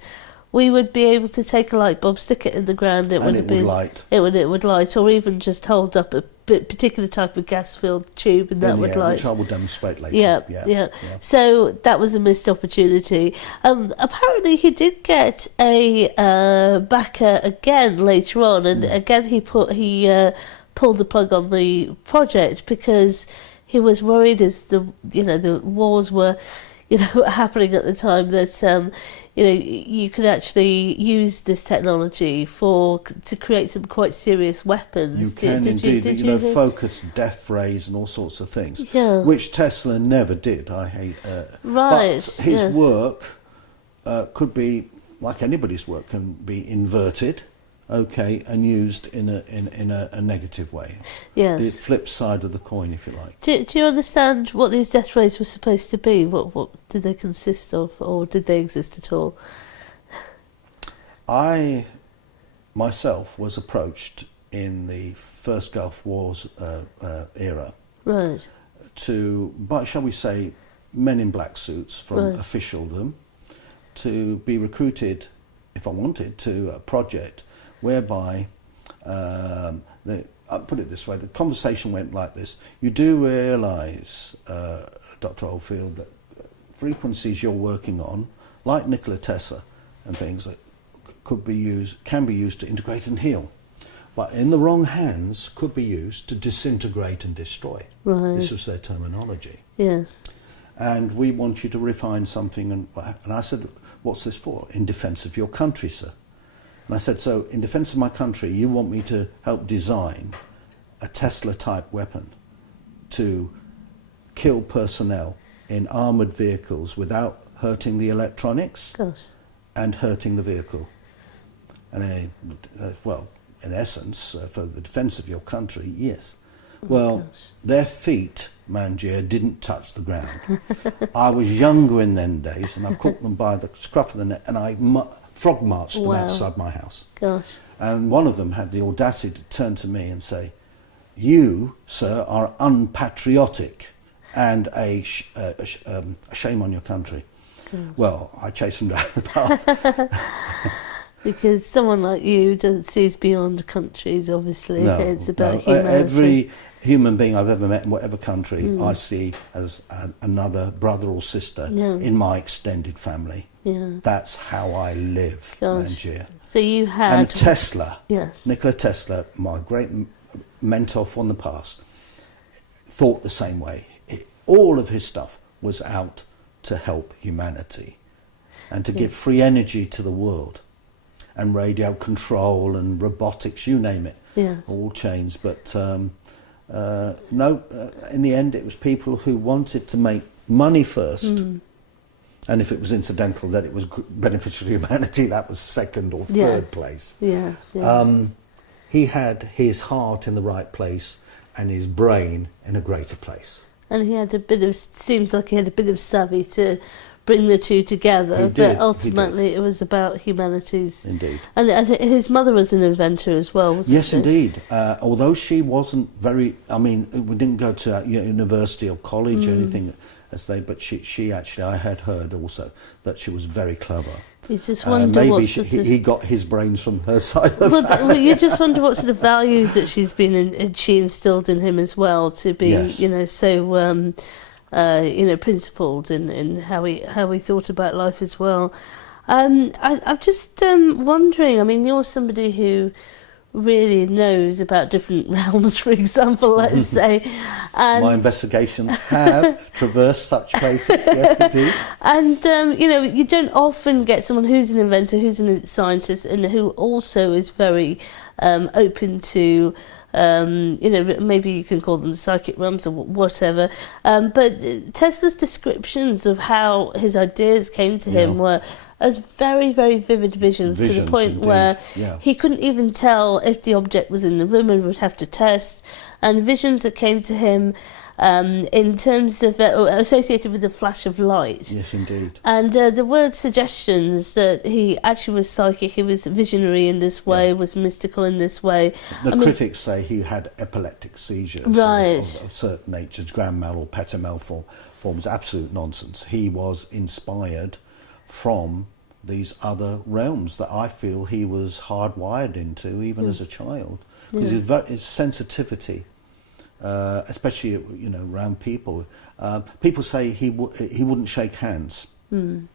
we would be able to take a light bulb, stick it in the ground, it would light. It would light, or even just hold up a particular type of gas-filled tube, and that would light. Which I will demonstrate later. Yeah. So that was a missed opportunity. Apparently, he did get a backer again later on, and again he pulled the plug on the project because he was worried, as the wars were happening at the time, that you could actually use this technology to create some quite serious weapons. You can indeed, focus death rays and all sorts of things, which Tesla never did. I hate. Right. But his work could be, like anybody's work, can be inverted. And used in a negative way. Yes. The flip side of the coin, if you like. Do you understand what these death rays were supposed to be? What did they consist of, or did they exist at all? I myself was approached in the first Gulf Wars era. Right. By, shall we say, men in black suits from officialdom, to be recruited, if I wanted, to a project whereby, I'll put it this way, the conversation went like this. You do realise, Dr. Oldfield, that frequencies you're working on, like Nikola Tesla and things, that can be used to integrate and heal, but in the wrong hands could be used to disintegrate and destroy. Right. This was their terminology. Yes. And we want you to refine something. And I said, what's this for? In defence of your country, sir. And I said, so in defence of my country, you want me to help design a Tesla-type weapon to kill personnel in armoured vehicles without hurting the electronics and hurting the vehicle. And, in essence, for the defence of your country, yes. Their feet, Mangier, didn't touch the ground. I was younger in them days, and I caught them by the scruff of the neck, and I frog marched them outside my house. Gosh. And one of them had the audacity to turn to me and say, "You, sir, are unpatriotic and a shame on your country." Gosh. Well, I chased him down the path. Because someone like you sees beyond countries, obviously. It's about humanity. Every human being I've ever met in whatever country I see as another brother or sister in my extended family. Yeah. That's how I live, Mangier. So you had... And Tesla, Nikola Tesla, my great mentor from the past, thought the same way. All of his stuff was out to help humanity and to give free energy to the world, and radio control and robotics, you name it, all changed. But no, in the end it was people who wanted to make money first, and if it was incidental that it was beneficial to humanity, that was second or third place. He had his heart in the right place and his brain in a greater place. And he had seems like he had a bit of savvy to bring the two together, but ultimately it was about humanity's... Indeed. And his mother was an inventor as well, wasn't she? Yes, indeed. Although she wasn't very... I mean, we didn't go to university or college or anything, but she actually, I had heard also that she was very clever. You just wonder maybe what he got his brains from her side of the family. Well, you just wonder what sort of values that she instilled in him as well, to be, so... principled in how he thought about life as well. I'm just wondering. I mean, you're somebody who really knows about different realms, for example, let's say. And my investigations have traversed such places, yes, indeed. And you don't often get someone who's an inventor, who's a scientist, and who also is very open to. Maybe you can call them psychic realms or whatever. But Tesla's descriptions of how his ideas came to him were as very, very vivid visions to the point indeed. where he couldn't even tell if the object was in the room and would have to test. And visions that came to him in terms of associated with the flash of light. Yes, indeed. And the word suggestions that he actually was psychic, he was visionary in this way, was mystical in this way. Critics say he had epileptic seizures of certain natures, grand mal or petit mal forms. Absolute nonsense. He was inspired from these other realms that I feel he was hardwired into, even as a child, because his sensitivity. Especially around people. People say he wouldn't shake hands. And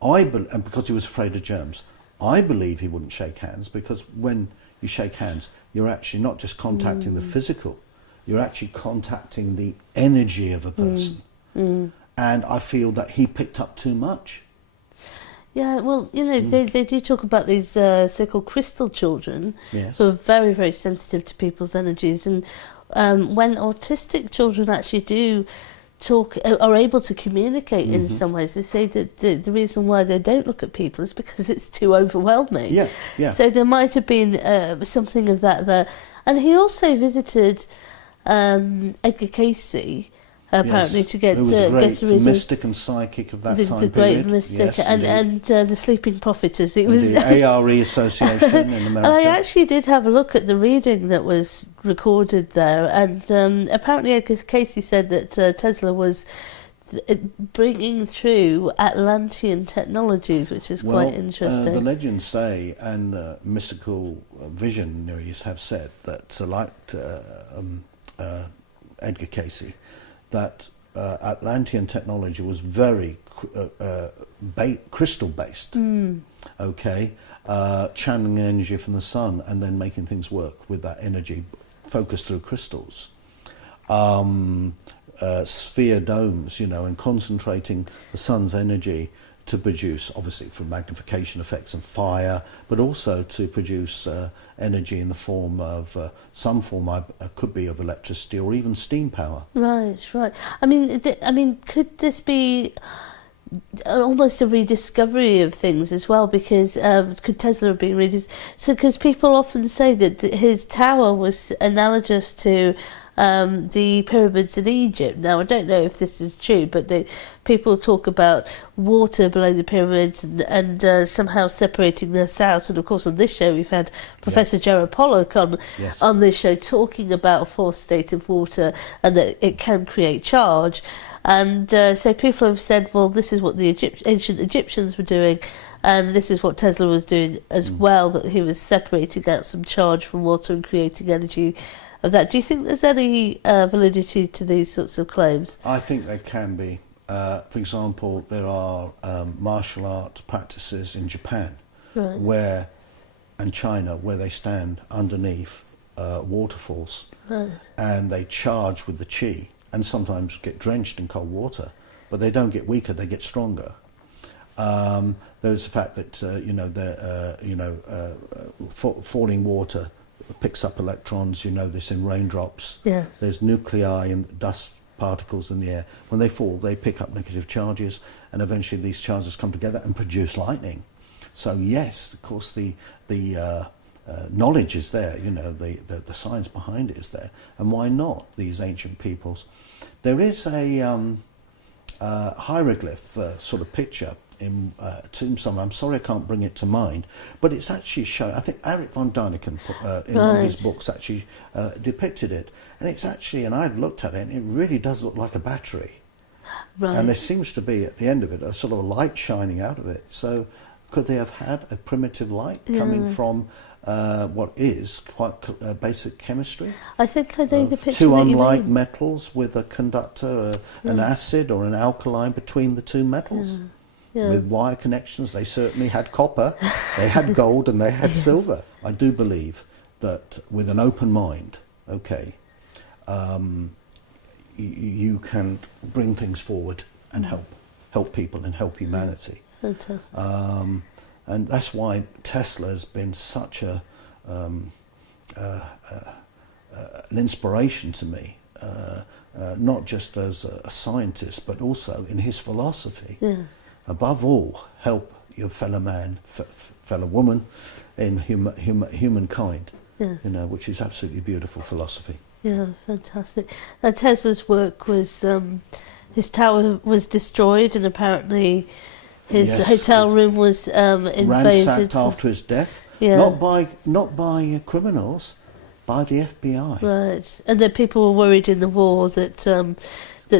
because he was afraid of germs. I believe he wouldn't shake hands because when you shake hands, you're actually not just contacting the physical, you're actually contacting the energy of a person. And I feel that he picked up too much. Yeah, well, they do talk about these so-called crystal children who are very, very sensitive to people's energies, and when autistic children actually are able to communicate in some ways, they say that the reason why they don't look at people is because it's too overwhelming. So there might have been something of that there. And he also visited Edgar Cayce, apparently, to get who was a great get a mystic and psychic of that time the great period. mystic, Yes, and the sleeping prophetess. It was the ARE Association in America. And I actually did have a look at the reading that was recorded there, and apparently Edgar Cayce said that Tesla was bringing through Atlantean technologies, which is quite interesting. The legends say, and mystical visionaries have said that, Edgar Cayce, that Atlantean technology was very crystal based. Channeling energy from the sun and then making things work with that energy focused through crystals. Sphere domes, and concentrating the sun's energy to produce, obviously for magnification effects and fire, but also to produce energy in the form of some form, could be of electricity or even steam power. Right. I mean, could this be almost a rediscovery of things as well? Because could Tesla have been because people often say that his tower was analogous to the pyramids in Egypt. Now, I don't know if this is true, but people talk about water below the pyramids and somehow separating this out. And of course, on this show, we've had Professor Jared Pollock on this show talking about a fourth state of water and that it can create charge. And so people have said, well, this is what the ancient Egyptians were doing, and this is what Tesla was doing as well, that he was separating out some charge from water and creating energy of that. Do you think there's any validity to these sorts of claims? I think there can be. For example, there are martial art practices in Japan and China where they stand underneath waterfalls and they charge with the chi. and sometimes get drenched in cold water, but they don't get weaker, they get stronger. There's the fact that falling water picks up electrons. You know this in raindrops. Yes. There's nuclei and dust particles in the air. When they fall, they pick up negative charges, and eventually these charges come together and produce lightning. So yes, of course, the knowledge is there. You know, the science behind it is there. And why not? These ancient peoples. There is a hieroglyph sort of picture in tombstone. I'm sorry I can't bring it to mind, but it's actually shown. I think Eric von Däniken in one of his books actually depicted it, and it's actually, and I've looked at it, and it really does look like a battery. Right. And there seems to be at the end of it a sort of light shining out of it. So could they have had a primitive light coming from what is quite basic chemistry? I think I know the picture Two that you unlike mean. metals with a conductor, an acid or an alkali between the two metals. Yeah. With wire connections, they certainly had copper, they had gold, and they had silver. I do believe that with an open mind, you can bring things forward and help people and help humanity. Fantastic. And that's why Tesla has been such an inspiration to me, not just as a scientist, but also in his philosophy. Yes. Above all, help your fellow man, fellow woman, in humankind. Yes. You know, which is absolutely beautiful philosophy. Yeah, fantastic. Tesla's work was, his tower was destroyed, and apparently his hotel room was invaded. Ransacked after his death. Yeah. Not by criminals, by the FBI. Right, and then people were worried in the war that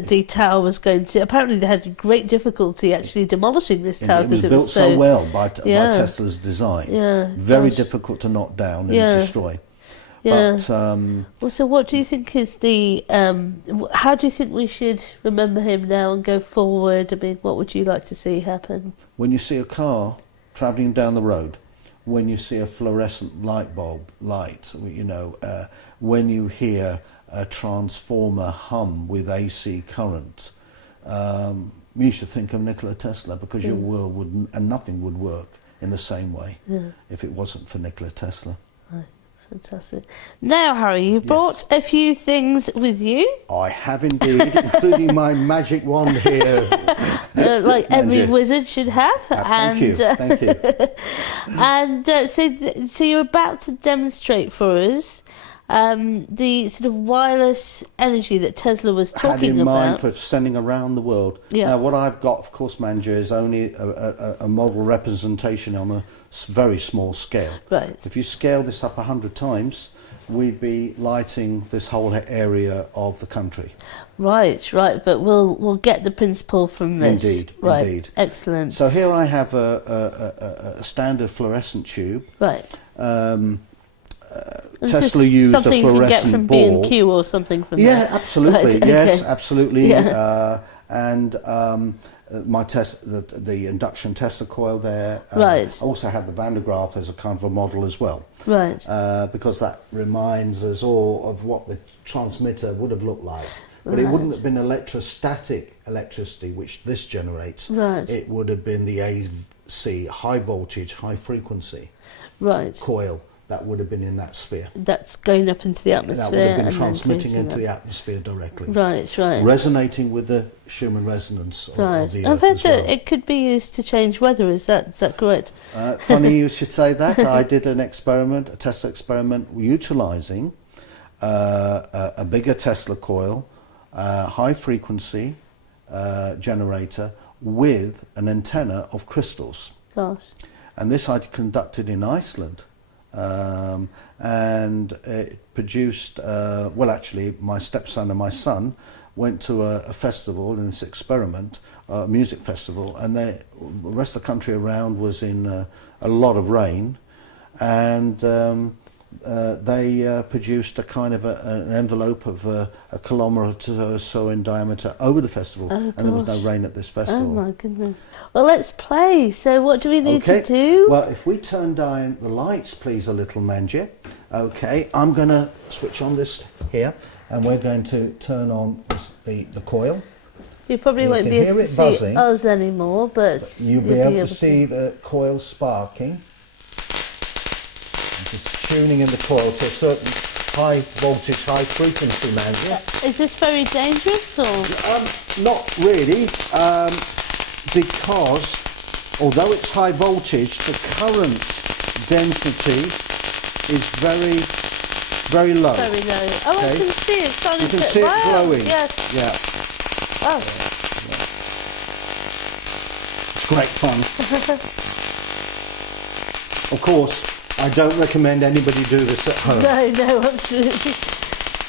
the tower was going to. Apparently, they had great difficulty actually demolishing this tower It was because built so well by Tesla's design. Yeah, very difficult to knock down and destroy. Yeah. But so, what do you think is the? How do you think we should remember him now and go forward? I mean, what would you like to see happen? when you see a car travelling down the road, when you see a fluorescent light bulb light, you know, when you hear a transformer hum with AC current, you should think of Nikola Tesla, because your world would, and nothing would work in the same way if it wasn't for Nikola Tesla. Right. Fantastic. Now, Harry, you brought a few things with you. I have indeed, including my magic wand here. Like every wizard should have. Thank you. And so you're about to demonstrate for us the sort of wireless energy that Tesla was talking about. Had in mind for sending around the world. Yeah. Now, what I've got, of course, Manja, is only a model representation on a very small scale. Right. If you scale this up 100 times, we'd be lighting this whole area of the country. Right. But we'll get the principle from this. Indeed. Excellent. So here I have a standard fluorescent tube. Right. Tesla used a fluorescent something you can get from ball. B&Q or something from Yeah, there. absolutely. Right, yes, okay. absolutely. Yeah. My the induction Tesla coil there. Right. I also have the Van de Graaff as a kind of a model as well. Right. Because that reminds us all of what the transmitter would have looked like. But it wouldn't have been electrostatic electricity, which this generates. Right. It would have been the AC, high voltage, high frequency coil that would have been in that sphere. That's going up into the atmosphere. That would have been and transmitting then into the atmosphere directly. Right. Resonating with the Schumann resonance of the I've Earth heard as well. that it could be used to change weather. Is that correct? Funny you should say that. I did an experiment, a Tesla experiment, utilising a bigger Tesla coil, high frequency generator with an antenna of crystals. Gosh. And this I conducted in Iceland. And it produced, well, actually, my stepson and my son went to a festival in this experiment, a music festival, and the rest of the country around was in a lot of rain, and they produced a kind of an envelope of a kilometre or so in diameter over the festival, and there was no rain at this festival. Oh my goodness. Well, let's play. So what do we need to do? Well, if we turn down the lights, please, a little, Manjit. Okay, I'm going to switch on this here, and we're going to turn on the coil. So you probably won't be able to see us anymore, but you'll be able to see the coil sparking. I'm just tuning in the coil to a certain high voltage, high frequency, Mandy. Is this very dangerous, or? Not really, because although it's high voltage, the current density is very, very low. Very low. Oh, okay. I can see it starting to... You can see it glowing. Yes. Yeah. Oh. It's great fun. Of course, I don't recommend anybody do this at home. No, absolutely.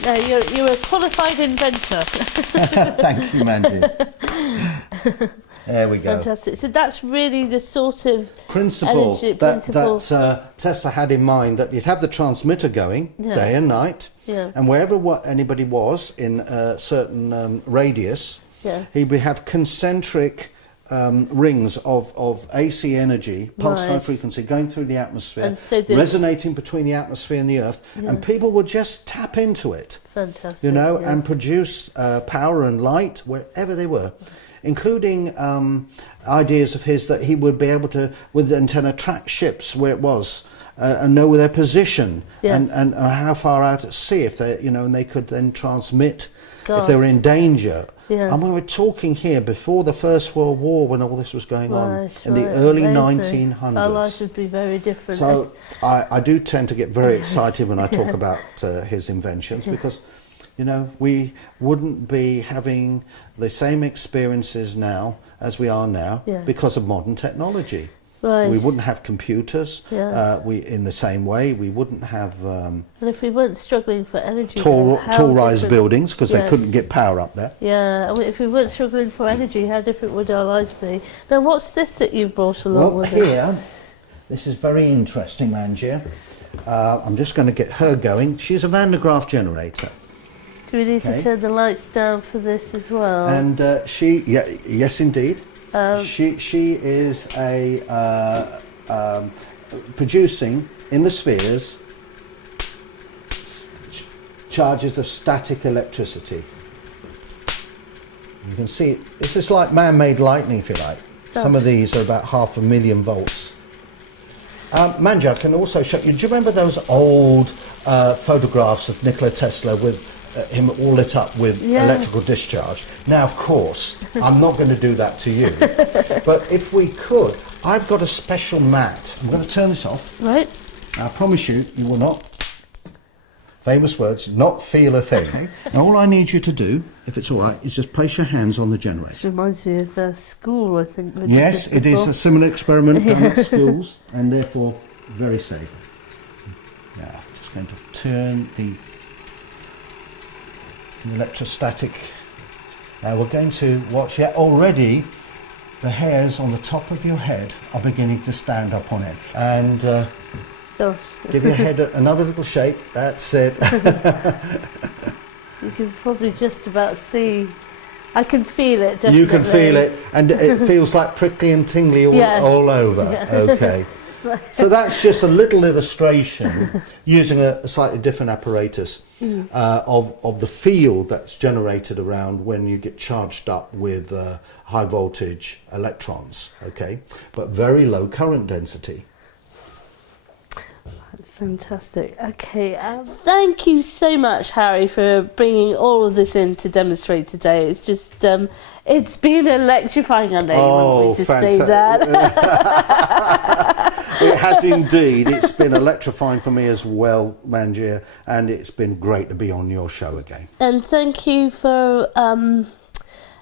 No, you're a qualified inventor. Thank you, Mandy. There we go. Fantastic. So that's really the sort of principle that Tesla had in mind, that you'd have the transmitter going day and night, and wherever anybody was in a certain radius, he would have concentric rings of AC energy, pulse high frequency, going through the atmosphere, and so resonating between the atmosphere and the Earth, and people would just tap into it. Fantastic. You know, and produce power and light wherever they were. Including ideas of his that he would be able to, with the antenna, track ships where it was and know their position and how far out at sea, if they, you know, and they could then transmit if they were in danger. Yes. And we were talking here before the First World War, when all this was going on in the early 1900s. Our lives would be very different. So I do tend to get very excited when I talk about his inventions, because you know, we wouldn't be having the same experiences now as we are now because of modern technology. Right. We wouldn't have computers in the same way. We wouldn't have... and if we weren't struggling for energy... Tall-rise buildings, because they couldn't get power up there. Yeah, if we weren't struggling for energy, how different would our lives be? Now, what's this that you brought along with here, this is very interesting, Mangia. I'm just going to get her going. She's a Van de Graaff generator. Do we need to turn the lights down for this as well? And yes, indeed. She is producing in the spheres charges of static electricity. You can see this is like man-made lightning, if you like. Some of these are about 500,000 volts. Manja, I can also show you. Do you remember those old photographs of Nikola Tesla with him all lit up with electrical discharge? Now, of course, I'm not going to do that to you. But if we could, I've got a special mat. I'm going to turn this off. Right. I promise you, you will not, famous words, not feel a thing. Okay. Now, all I need you to do, if it's all right, is just place your hands on the generator. This reminds me of school, I think. Yes, it is a similar experiment done at schools, and therefore very safe. Now, just going to turn the electrostatic. Now we're going to watch. Already the hairs on the top of your head are beginning to stand up on it. And give your head another little shake. That's it. You can probably just about see. I can feel it, definitely. You can feel it, and it feels like prickly and tingly all over. Yeah. Okay. So that's just a little illustration using a slightly different apparatus of the field that's generated around when you get charged up with high voltage electrons, okay, but very low current density. Fantastic. Okay, thank you so much, Harry, for bringing all of this in to demonstrate today. It's just, it's been electrifying. I know you want me to say that. It has indeed. It's been electrifying for me as well, Mangia, and it's been great to be on your show again. And thank you for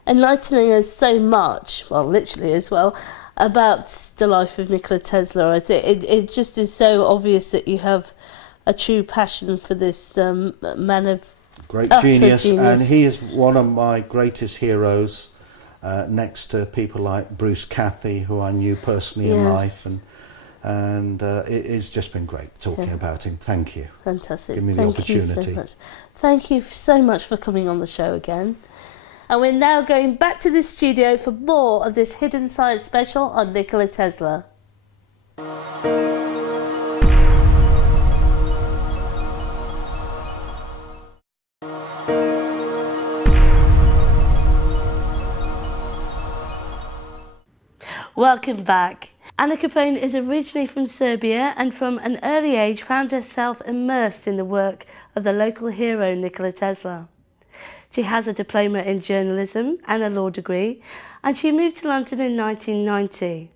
enlightening us so much, well, literally as well, about the life of Nikola Tesla. I think it just is so obvious that you have a true passion for this man of great genius, and he is one of my greatest heroes, next to people like Bruce Cathy, who I knew personally in life, and it's just been great talking about him. Thank you. Fantastic. Give me the opportunity. Thank you so much. Thank you so much for coming on the show again. And we're now going back to the studio for more of this Hidden Science special on Nikola Tesla. Welcome back. Anna Capone is originally from Serbia and from an early age found herself immersed in the work of the local hero Nikola Tesla. She has a diploma in journalism and a law degree, and she moved to London in 1990.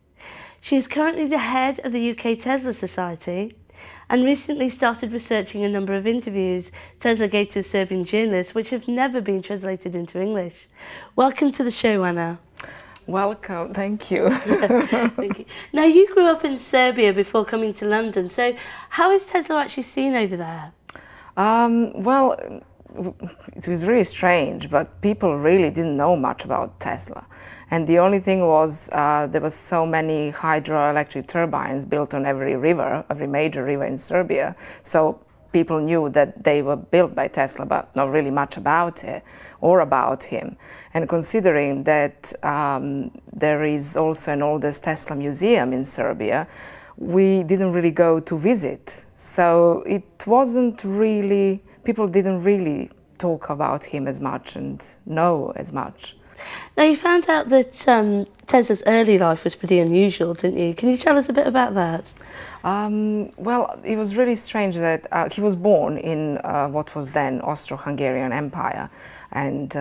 She is currently the head of the UK Tesla Society and recently started researching a number of interviews Tesla gave to a Serbian journalist which have never been translated into English. Welcome to the show, Anna. Welcome, thank you. Thank you. Now, you grew up in Serbia before coming to London, so how is Tesla actually seen over there? Well, it was really strange, but people really didn't know much about Tesla. And the only thing was there was so many hydroelectric turbines built on every river, every major river in Serbia. So people knew that they were built by Tesla, but not really much about it or about him. And considering that there is also an oldest Tesla museum in Serbia, we didn't really go to visit. So it wasn't really, people didn't really talk about him as much and know as much. Now, you found out that Tesla's early life was pretty unusual, didn't you? Can you tell us a bit about that? Well, it was really strange that he was born in what was then Austro-Hungarian Empire, and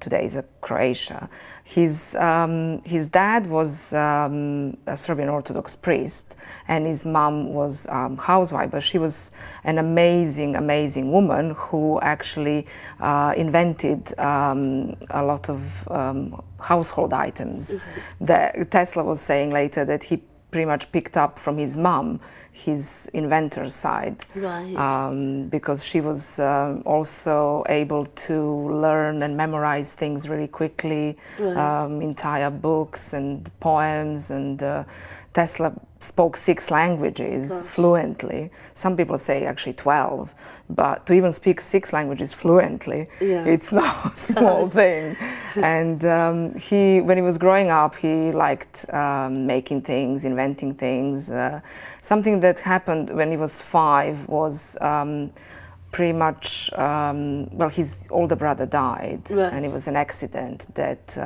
today is Croatia. His dad was a Serbian Orthodox priest, and his mom was housewife, but she was an amazing woman who actually invented a lot of household items. Mm-hmm. That Tesla was saying later that he pretty much picked up from his mom his inventor side, right. Because she was also able to learn and memorize things really quickly, right. Entire books and poems, and Tesla spoke 6 languages fluently. Some people say actually 12, but to even speak 6 languages fluently, it's not a small thing. And when he was growing up, he liked making things, inventing things. Something that happened when he was 5 was pretty much, well, his older brother died, right. And it was an accident that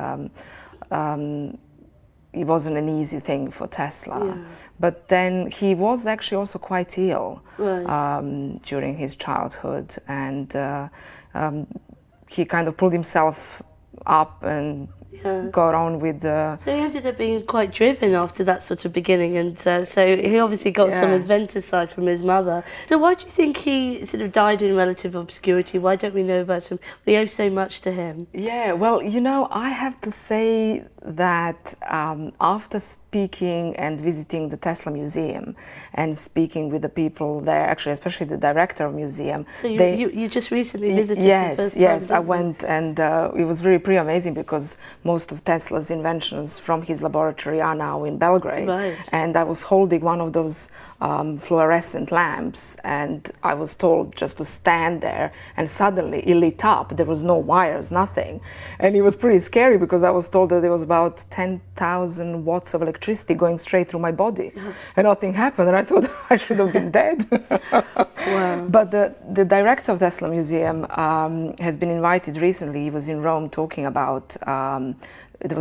it wasn't an easy thing for Tesla. Yeah. But then he was actually also quite ill, right. During his childhood, and he kind of pulled himself up and got on with the... So he ended up being quite driven after that sort of beginning, and so he obviously got some inventor side from his mother. So why do you think he sort of died in relative obscurity? Why don't we know about him? We owe so much to him. Yeah, well, you know, I have to say that after speaking and visiting the Tesla Museum and speaking with the people there, actually, especially the director of the museum. So you just recently visited? Yes, I went, and it was really pretty amazing because most of Tesla's inventions from his laboratory are now in Belgrade. Right. And I was holding one of those fluorescent lamps, and I was told just to stand there, and suddenly it lit up. There was no wires, nothing. And it was pretty scary because I was told that there was about 10,000 watts of electricity going straight through my body, and nothing happened, and I thought I should have been dead. Wow. But the director of Tesla Museum has been invited recently. He was in Rome talking about there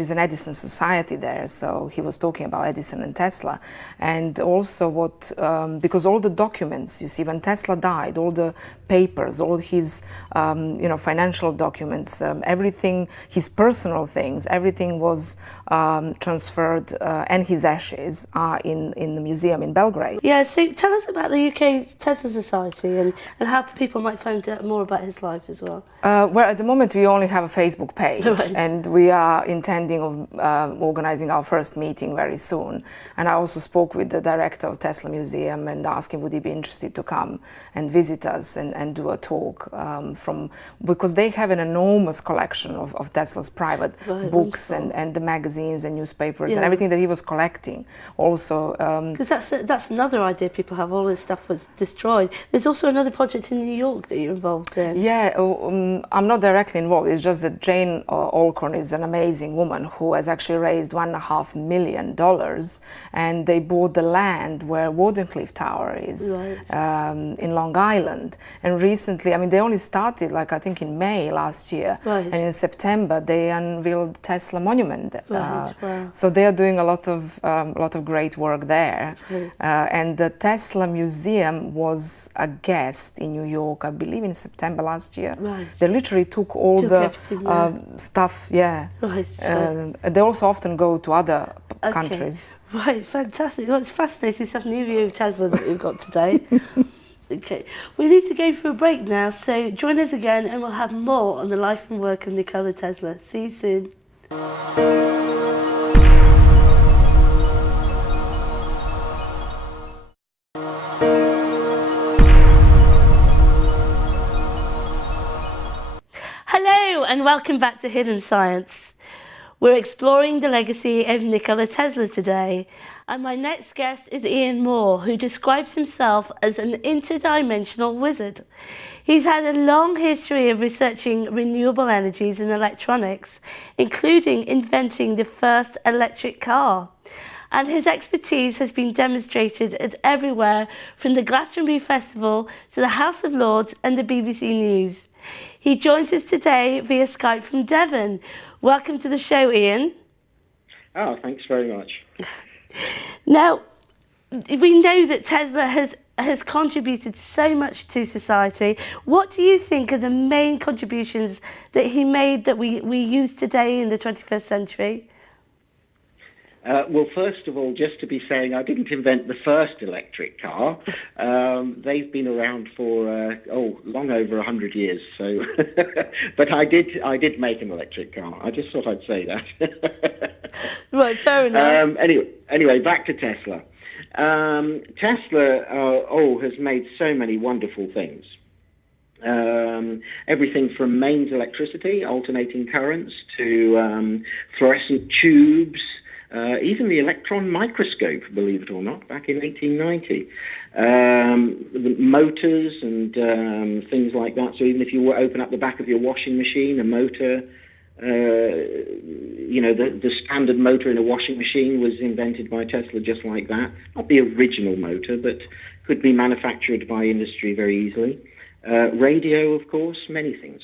is an Edison Society there, so he was talking about Edison and Tesla, and also because all the documents, you see, when Tesla died, all the papers, all his financial documents, everything, his personal things, everything was transferred, and his ashes are in the museum in Belgrade. Yeah, so tell us about the UK Tesla Society and how people might find out more about his life as well. Well, at the moment we only have a Facebook page, right. And we are intending of organizing our first meeting very soon. And I also spoke with the director of Tesla Museum and asked him would he be interested to come and visit us and do a talk because they have an enormous collection of Tesla's private books and the magazines and newspapers and everything that he was collecting. Also, because that's another idea people have. All this stuff was destroyed. There's also another project in New York that you're involved in. Yeah, I'm not directly involved. It's just that Jane Alcorn is is an amazing woman who has actually raised $1.5 million, and they bought the land where Wardenclyffe Tower is, in Long Island. And recently, I mean, they only started, like, I think in May last year, and in September they unveiled Tesla Monument. So they are doing a lot of great work there. And the Tesla Museum was a guest in New York, I believe in September last year. They literally took all the stuff, and they also often go to other countries. Right, fantastic. Well, it's fascinating stuff, new view of Tesla that we've got today. Okay, we need to go for a break now, so join us again and we'll have more on the life and work of Nikola Tesla. See you soon. Hello and welcome back to Hidden Science. We're exploring the legacy of Nikola Tesla today, and my next guest is Ian Moore, who describes himself as an interdimensional wizard. He's had a long history of researching renewable energies and electronics, including inventing the first electric car. And his expertise has been demonstrated at everywhere from the Glastonbury Festival to the House of Lords and the BBC News. He joins us today via Skype from Devon. Welcome to the show, Ian. Oh, thanks very much. Now, we know that Tesla has contributed so much to society. What do you think are the main contributions that he made that we use today in the 21st century? Well, first of all, just to be saying, I didn't invent the first electric car. They've been around for long over 100 years. So, but I did make an electric car. I just thought I'd say that. Right, fair enough. Anyway, back to Tesla. Tesla has made so many wonderful things. Everything from mains electricity, alternating currents, to fluorescent tubes. Even the electron microscope, believe it or not, back in 1890. The motors and things like that. So even if you open up the back of your washing machine, a motor, the standard motor in a washing machine was invented by Tesla just like that. Not the original motor, but could be manufactured by industry very easily. Radio, of course, many things.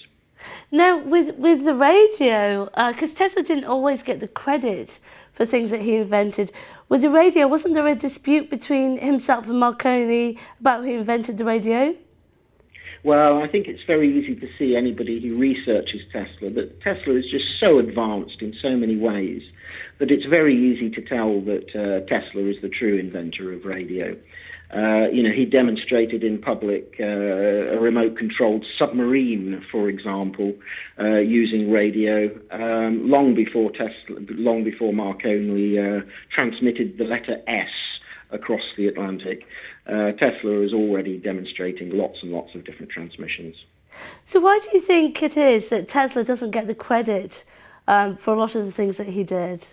Now, with the radio, because Tesla didn't always get the credit for things that he invented, with the radio, wasn't there a dispute between himself and Marconi about who invented the radio? Well, I think it's very easy to see anybody who researches Tesla that Tesla is just so advanced in so many ways that it's very easy to tell that Tesla is the true inventor of radio. He demonstrated in public a remote-controlled submarine, for example, using radio, long before Marconi transmitted the letter S across the Atlantic. Tesla is already demonstrating lots and lots of different transmissions. So why do you think it is that Tesla doesn't get the credit for a lot of the things that he did?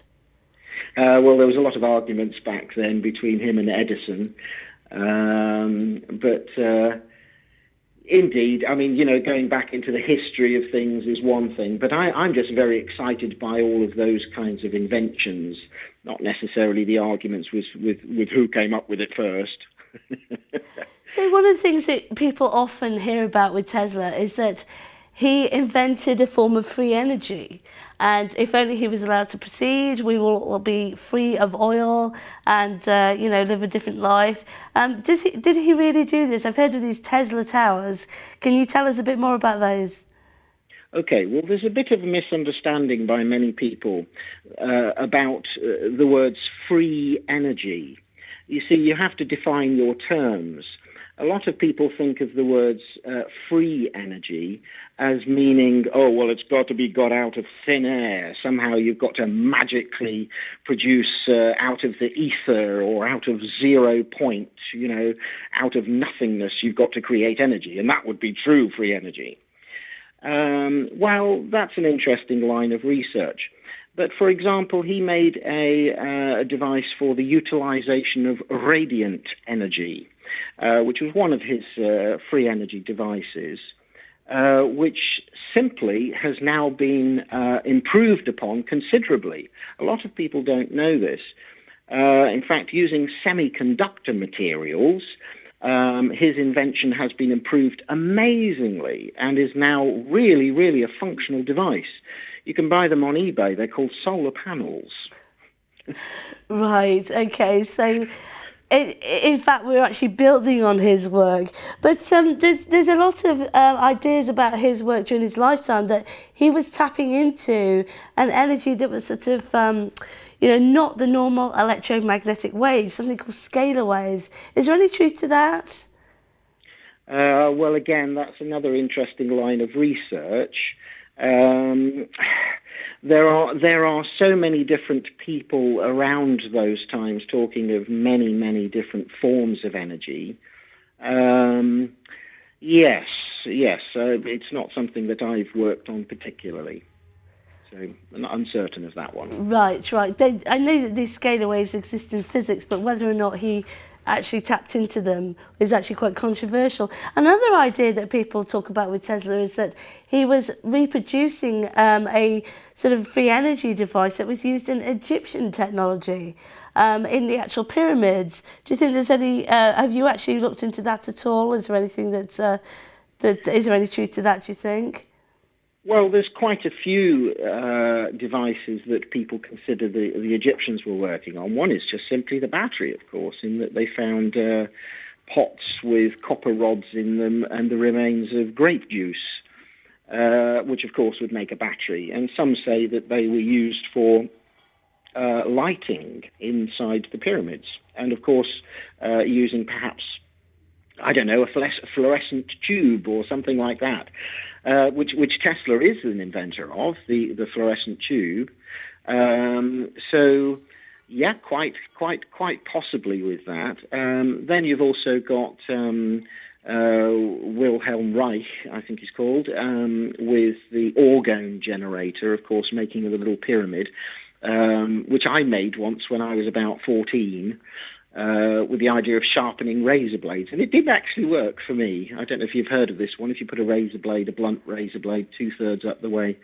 Well, there was a lot of arguments back then between him and Edison. But indeed, I mean, going back into the history of things is one thing, but I'm just very excited by all of those kinds of inventions, not necessarily the arguments with who came up with it first. So one of the things that people often hear about with Tesla is that he invented a form of free energy. And if only he was allowed to proceed, we will all be free of oil and, live a different life. Did he really do this? I've heard of these Tesla towers. Can you tell us a bit more about those? Okay, well, there's a bit of a misunderstanding by many people about the words free energy. You see, you have to define your terms. A lot of people think of the words free energy as meaning, it's got to be got out of thin air. Somehow you've got to magically produce out of the ether or out of 0 point, out of nothingness, you've got to create energy. And that would be true free energy. Well, that's an interesting line of research. But, for example, he made a device for the utilization of radiant energy, which was one of his free energy devices, which simply has now been improved upon considerably. A lot of people don't know this. In fact, using semiconductor materials, his invention has been improved amazingly and is now really, really a functional device. You can buy them on eBay. They're called solar panels. Right, okay, so in fact we're actually building on his work, but there's a lot of ideas about his work during his lifetime that he was tapping into an energy that was sort of not the normal electromagnetic waves, something called scalar waves. Is there any truth to that? Well, again, that's another interesting line of research. There are so many different people around those times talking of many, many different forms of energy. Yes, it's not something that I've worked on particularly. So I'm uncertain of that one. Right. I know that these scalar waves exist in physics, but whether or not he actually tapped into them is actually quite controversial. Another idea that people talk about with Tesla is that he was reproducing a sort of free energy device that was used in Egyptian technology in the actual pyramids. Do you think there's any? Have you actually looked into that at all? Is there anything is there any truth to that? Do you think? Well, there's quite a few devices that people consider the Egyptians were working on. One is just simply the battery, of course, in that they found pots with copper rods in them and the remains of grape juice, which, of course, would make a battery. And some say that they were used for lighting inside the pyramids. And, of course, using perhaps, I don't know, a fluorescent tube or something like that. Which Tesla is an inventor of, the fluorescent tube. So, yeah, quite possibly with that. Then you've also got Wilhelm Reich, I think he's called, with the orgone generator, of course, making the little pyramid, which I made once when I was about 14. With the idea of sharpening razor blades. And it did actually work for me. I don't know if you've heard of this one. If you put a blunt razor blade, 2/3 up the way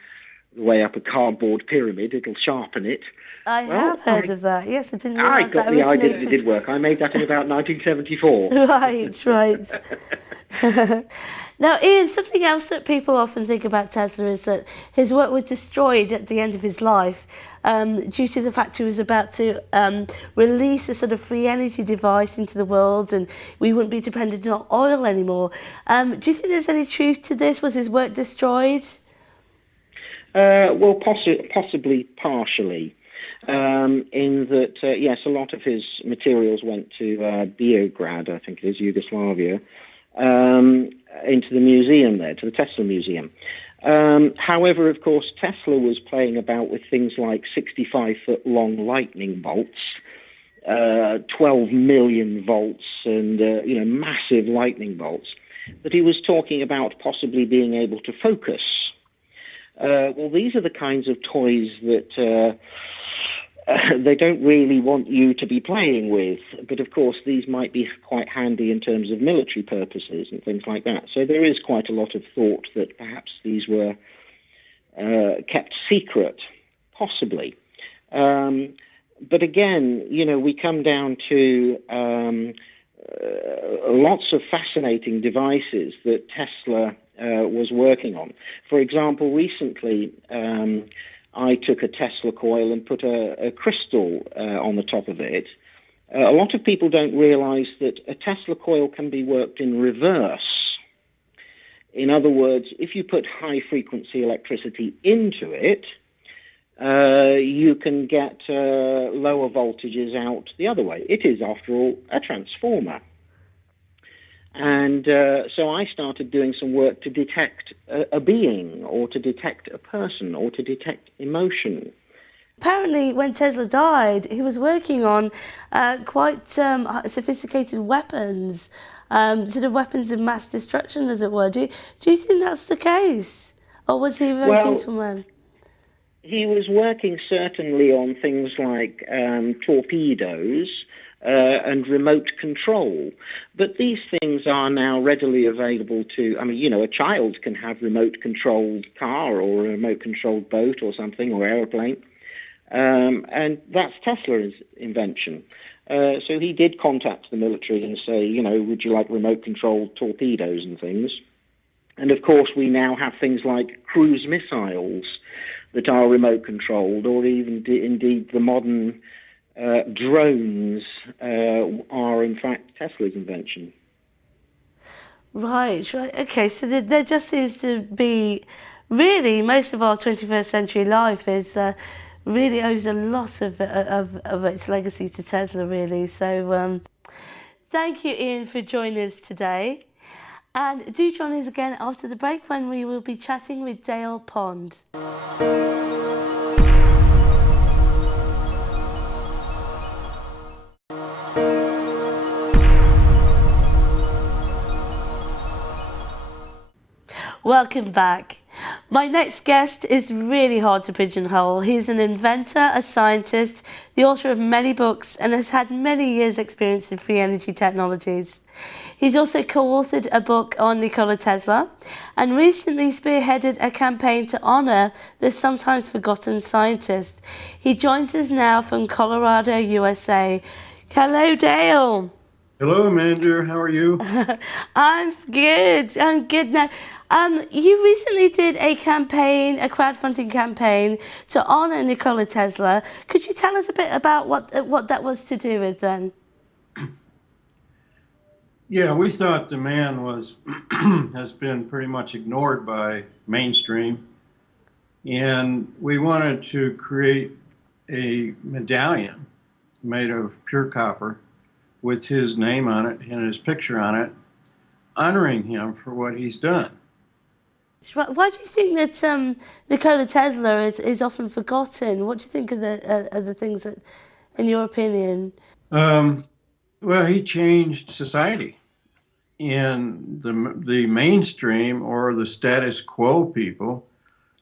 up a cardboard pyramid, it'll sharpen it. I have heard of that. Yes, I didn't realise I got that the idea that originated. it did work. I made that in about 1974. Right. Now, Ian, something else that people often think about Tesla is that his work was destroyed at the end of his life due to the fact he was about to release a sort of free energy device into the world and we wouldn't be dependent on oil anymore. Do you think there's any truth to this? Was his work destroyed? Well, possibly partially. In that, yes, a lot of his materials went to Beograd, I think it is, Yugoslavia, into the museum there, to the Tesla Museum. However, of course, Tesla was playing about with things like 65-foot long lightning bolts, 12 million volts, and massive lightning bolts that he was talking about possibly being able to focus. Well, these are the kinds of toys that they don't really want you to be playing with. But, of course, these might be quite handy in terms of military purposes and things like that. So there is quite a lot of thought that perhaps these were kept secret, possibly. But, again, we come down to lots of fascinating devices that Tesla was working on. For example, recently I took a Tesla coil and put a crystal on the top of it. A lot of people don't realize that a Tesla coil can be worked in reverse. In other words, if you put high-frequency electricity into it, you can get lower voltages out the other way. It is, after all, a transformer. And so I started doing some work to detect a being, or to detect a person, or to detect emotion. Apparently, when Tesla died, he was working on quite sophisticated weapons, sort of weapons of mass destruction, as it were. Do you think that's the case? Or was he a very peaceful man? He was working certainly on things like torpedoes, and remote control. But these things are now readily available to, I mean, you know, a child can have remote-controlled car or a remote-controlled boat or something, or aeroplane. And that's Tesla's invention. So he did contact the military and say, you know, would you like remote-controlled torpedoes and things? And of course, we now have things like cruise missiles that are remote-controlled, or even indeed the modern drones are in fact Tesla's invention. Right. Okay, so there just seems to be, really, most of our 21st century life is really owes a lot of its legacy to Tesla, really. So thank you, Ian, for joining us today. And do join us again after the break when we will be chatting with Dale Pond. Welcome back. My next guest is really hard to pigeonhole. He's an inventor, a scientist, the author of many books, and has had many years' experience in free energy technologies. He's also co-authored a book on Nikola Tesla and recently spearheaded a campaign to honour this sometimes forgotten scientist. He joins us now from Colorado, USA. Hello, Dale. Hello, Amanda. How are you? I'm good. Now. You recently did a campaign, a crowdfunding campaign to honour Nikola Tesla. Could you tell us a bit about what that was to do with then? Yeah, we thought the man has been pretty much ignored by mainstream, and we wanted to create a medallion made of pure copper with his name on it and his picture on it, honoring him for what he's done. Why do you think that Nikola Tesla is often forgotten? What do you think of the things that, in your opinion? Well, he changed society. And the mainstream or the status quo people,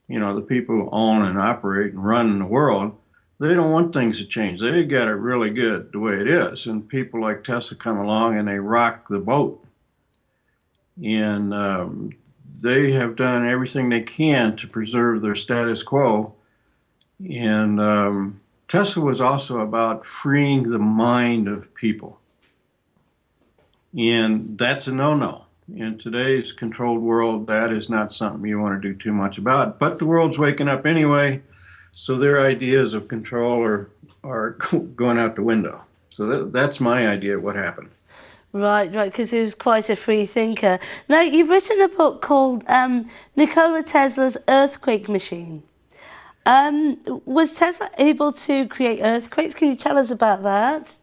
you know, the people who own and operate and run the world, they don't want things to change. They got it really good the way it is. And people like Tesla come along and they rock the boat. And they have done everything they can to preserve their status quo. And Tesla was also about freeing the mind of people. And that's a no-no. In today's controlled world, that is not something you want to do too much about. But the world's waking up anyway, so their ideas of control are going out the window. So that's my idea of what happened. Right, because he was quite a free thinker. Now, you've written a book called Nikola Tesla's Earthquake Machine. Was Tesla able to create earthquakes? Can you tell us about that?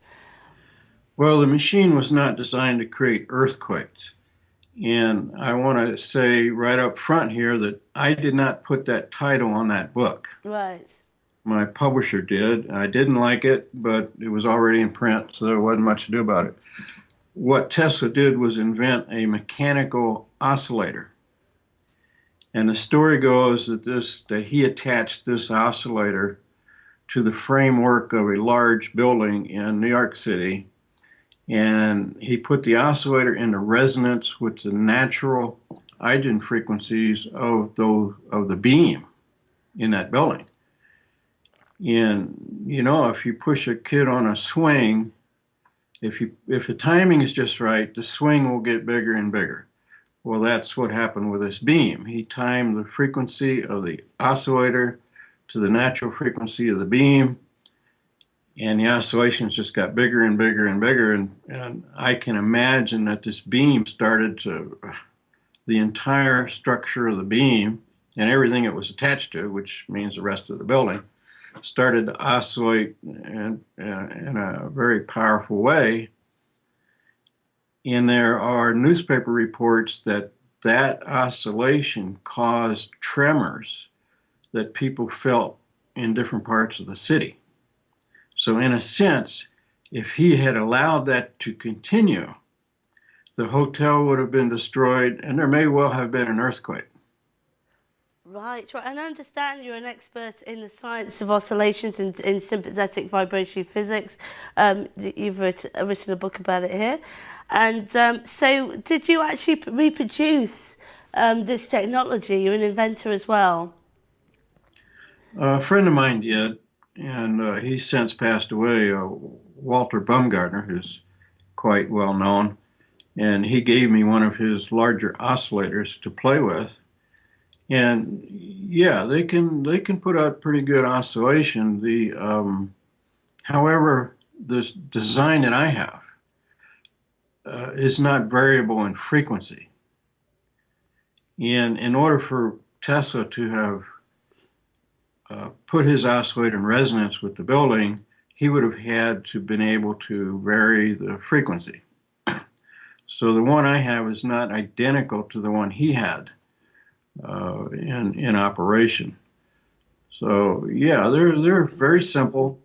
Well, the machine was not designed to create earthquakes. And I want to say right up front here that I did not put that title on that book. Right. My publisher did. I didn't like it, but it was already in print, so there wasn't much to do about it. What Tesla did was invent a mechanical oscillator. And the story goes that he attached this oscillator to the framework of a large building in New York City. And he put the oscillator into resonance with the natural eigen frequencies of the beam in that building. And you know, if you push a kid on a swing, if the timing is just right, the swing will get bigger and bigger. Well, that's what happened with this beam. He timed the frequency of the oscillator to the natural frequency of the beam. And the oscillations just got bigger and bigger and bigger. And I can imagine that this beam started to, the entire structure of the beam and everything it was attached to, which means the rest of the building, started to oscillate in a very powerful way. And there are newspaper reports that oscillation caused tremors that people felt in different parts of the city. So in a sense, if he had allowed that to continue, the hotel would have been destroyed and there may well have been an earthquake. Right. And I understand you're an expert in the science of oscillations in sympathetic vibratory physics. You've written a book about it here. And so did you actually reproduce this technology? You're an inventor as well. A friend of mine did, and he's since passed away, Walter Baumgartner, who's quite well known. And he gave me one of his larger oscillators to play with. And yeah, they can put out pretty good oscillation. However, the design that I have is not variable in frequency. And in order for Tesla to have put his oscillator in resonance with the building, he would have had to been able to vary the frequency. So the one I have is not identical to the one he had in operation. So yeah, they're very simple,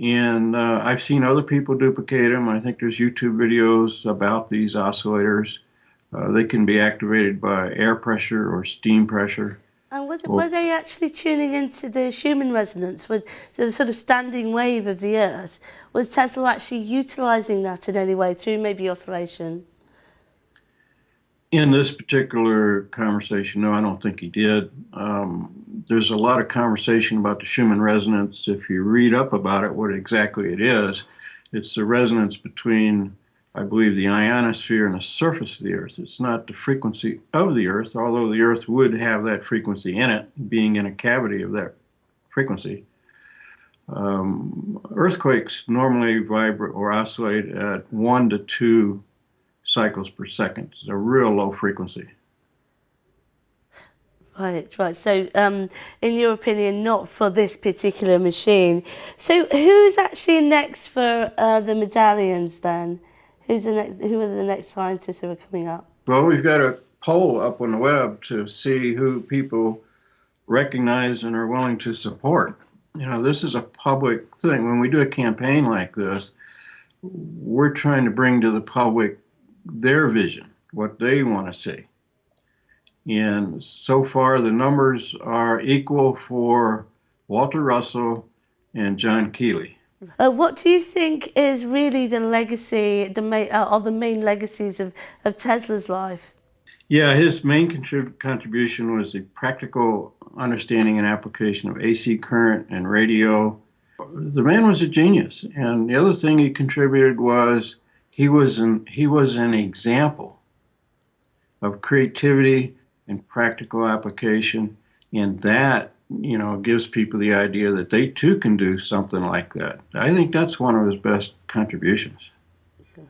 and I've seen other people duplicate them. I think there's YouTube videos about these oscillators. They can be activated by air pressure or steam pressure. And were they actually tuning into the Schumann resonance with the sort of standing wave of the Earth? Was Tesla actually utilizing that in any way through maybe oscillation? In this particular conversation, no, I don't think he did. There's a lot of conversation about the Schumann resonance. If you read up about it, what exactly it is, it's the resonance between, I believe, the ionosphere and the surface of the Earth. It's not the frequency of the Earth, although the Earth would have that frequency in it, being in a cavity of that frequency. Earthquakes normally vibrate or oscillate at 1 to 2 cycles per second. It's a real low frequency. Right. So, in your opinion, not for this particular machine. So, who's actually next for the medallions then? Who are the next scientists who are coming up? Well, we've got a poll up on the web to see who people recognize and are willing to support. You know, this is a public thing. When we do a campaign like this, we're trying to bring to the public their vision, what they want to see. And so far, the numbers are equal for Walter Russell and John Keeley. What do you think is really the legacy, the main legacies of Tesla's life? Yeah, his main contribution was the practical understanding and application of AC current and radio. The man was a genius. And the other thing he contributed was he was an example of creativity and practical application, and that, you know, gives people the idea that they too can do something like that. I think that's one of his best contributions. Yeah,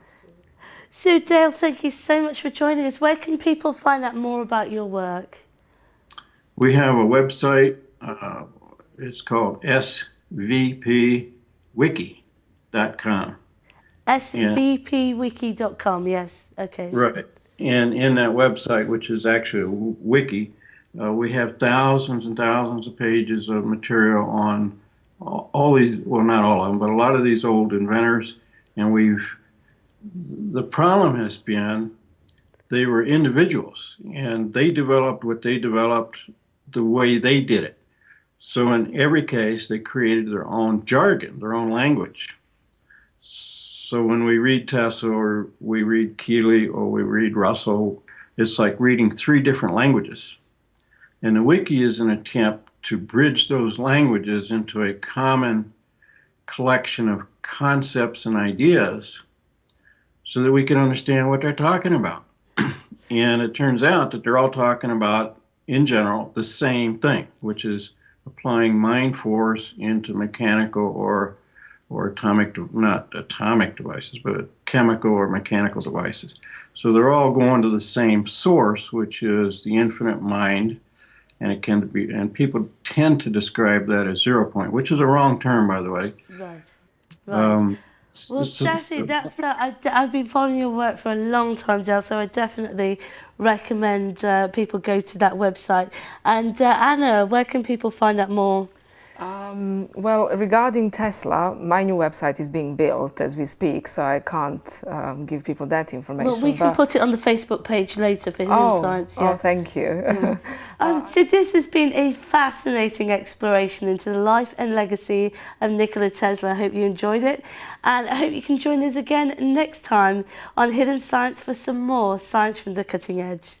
absolutely. So Dale, thank you so much for joining us. Where can people find out more about your work? We have a website. It's called svpwiki.com. svpwiki.com, yes. Okay. Right. And in that website, which is actually a wiki, we have thousands and thousands of pages of material on all these, well, not all of them, but a lot of these old inventors. And the problem has been they were individuals and they developed what they developed the way they did it. So in every case, they created their own jargon, their own language. So when we read Tesla or we read Keeley or we read Russell, it's like reading 3 different languages. And the wiki is an attempt to bridge those languages into a common collection of concepts and ideas so that we can understand what they're talking about. And it turns out that they're all talking about, in general, the same thing, which is applying mind force into mechanical or not atomic devices, but chemical or mechanical devices. So they're all going to the same source, which is the infinite mind, and it can be, and people tend to describe that as 0 point, which is a wrong term, by the way. Right. Well, definitely, I've been following your work for a long time, Dale, so I definitely recommend people go to that website. And Anna, where can people find out more? Well, regarding Tesla, my new website is being built as we speak, so I can't give people that information. Well, we can put it on the Facebook page later for Hidden Science. Oh, thank you. So this has been a fascinating exploration into the life and legacy of Nikola Tesla. I hope you enjoyed it, and I hope you can join us again next time on Hidden Science for some more science from the cutting edge.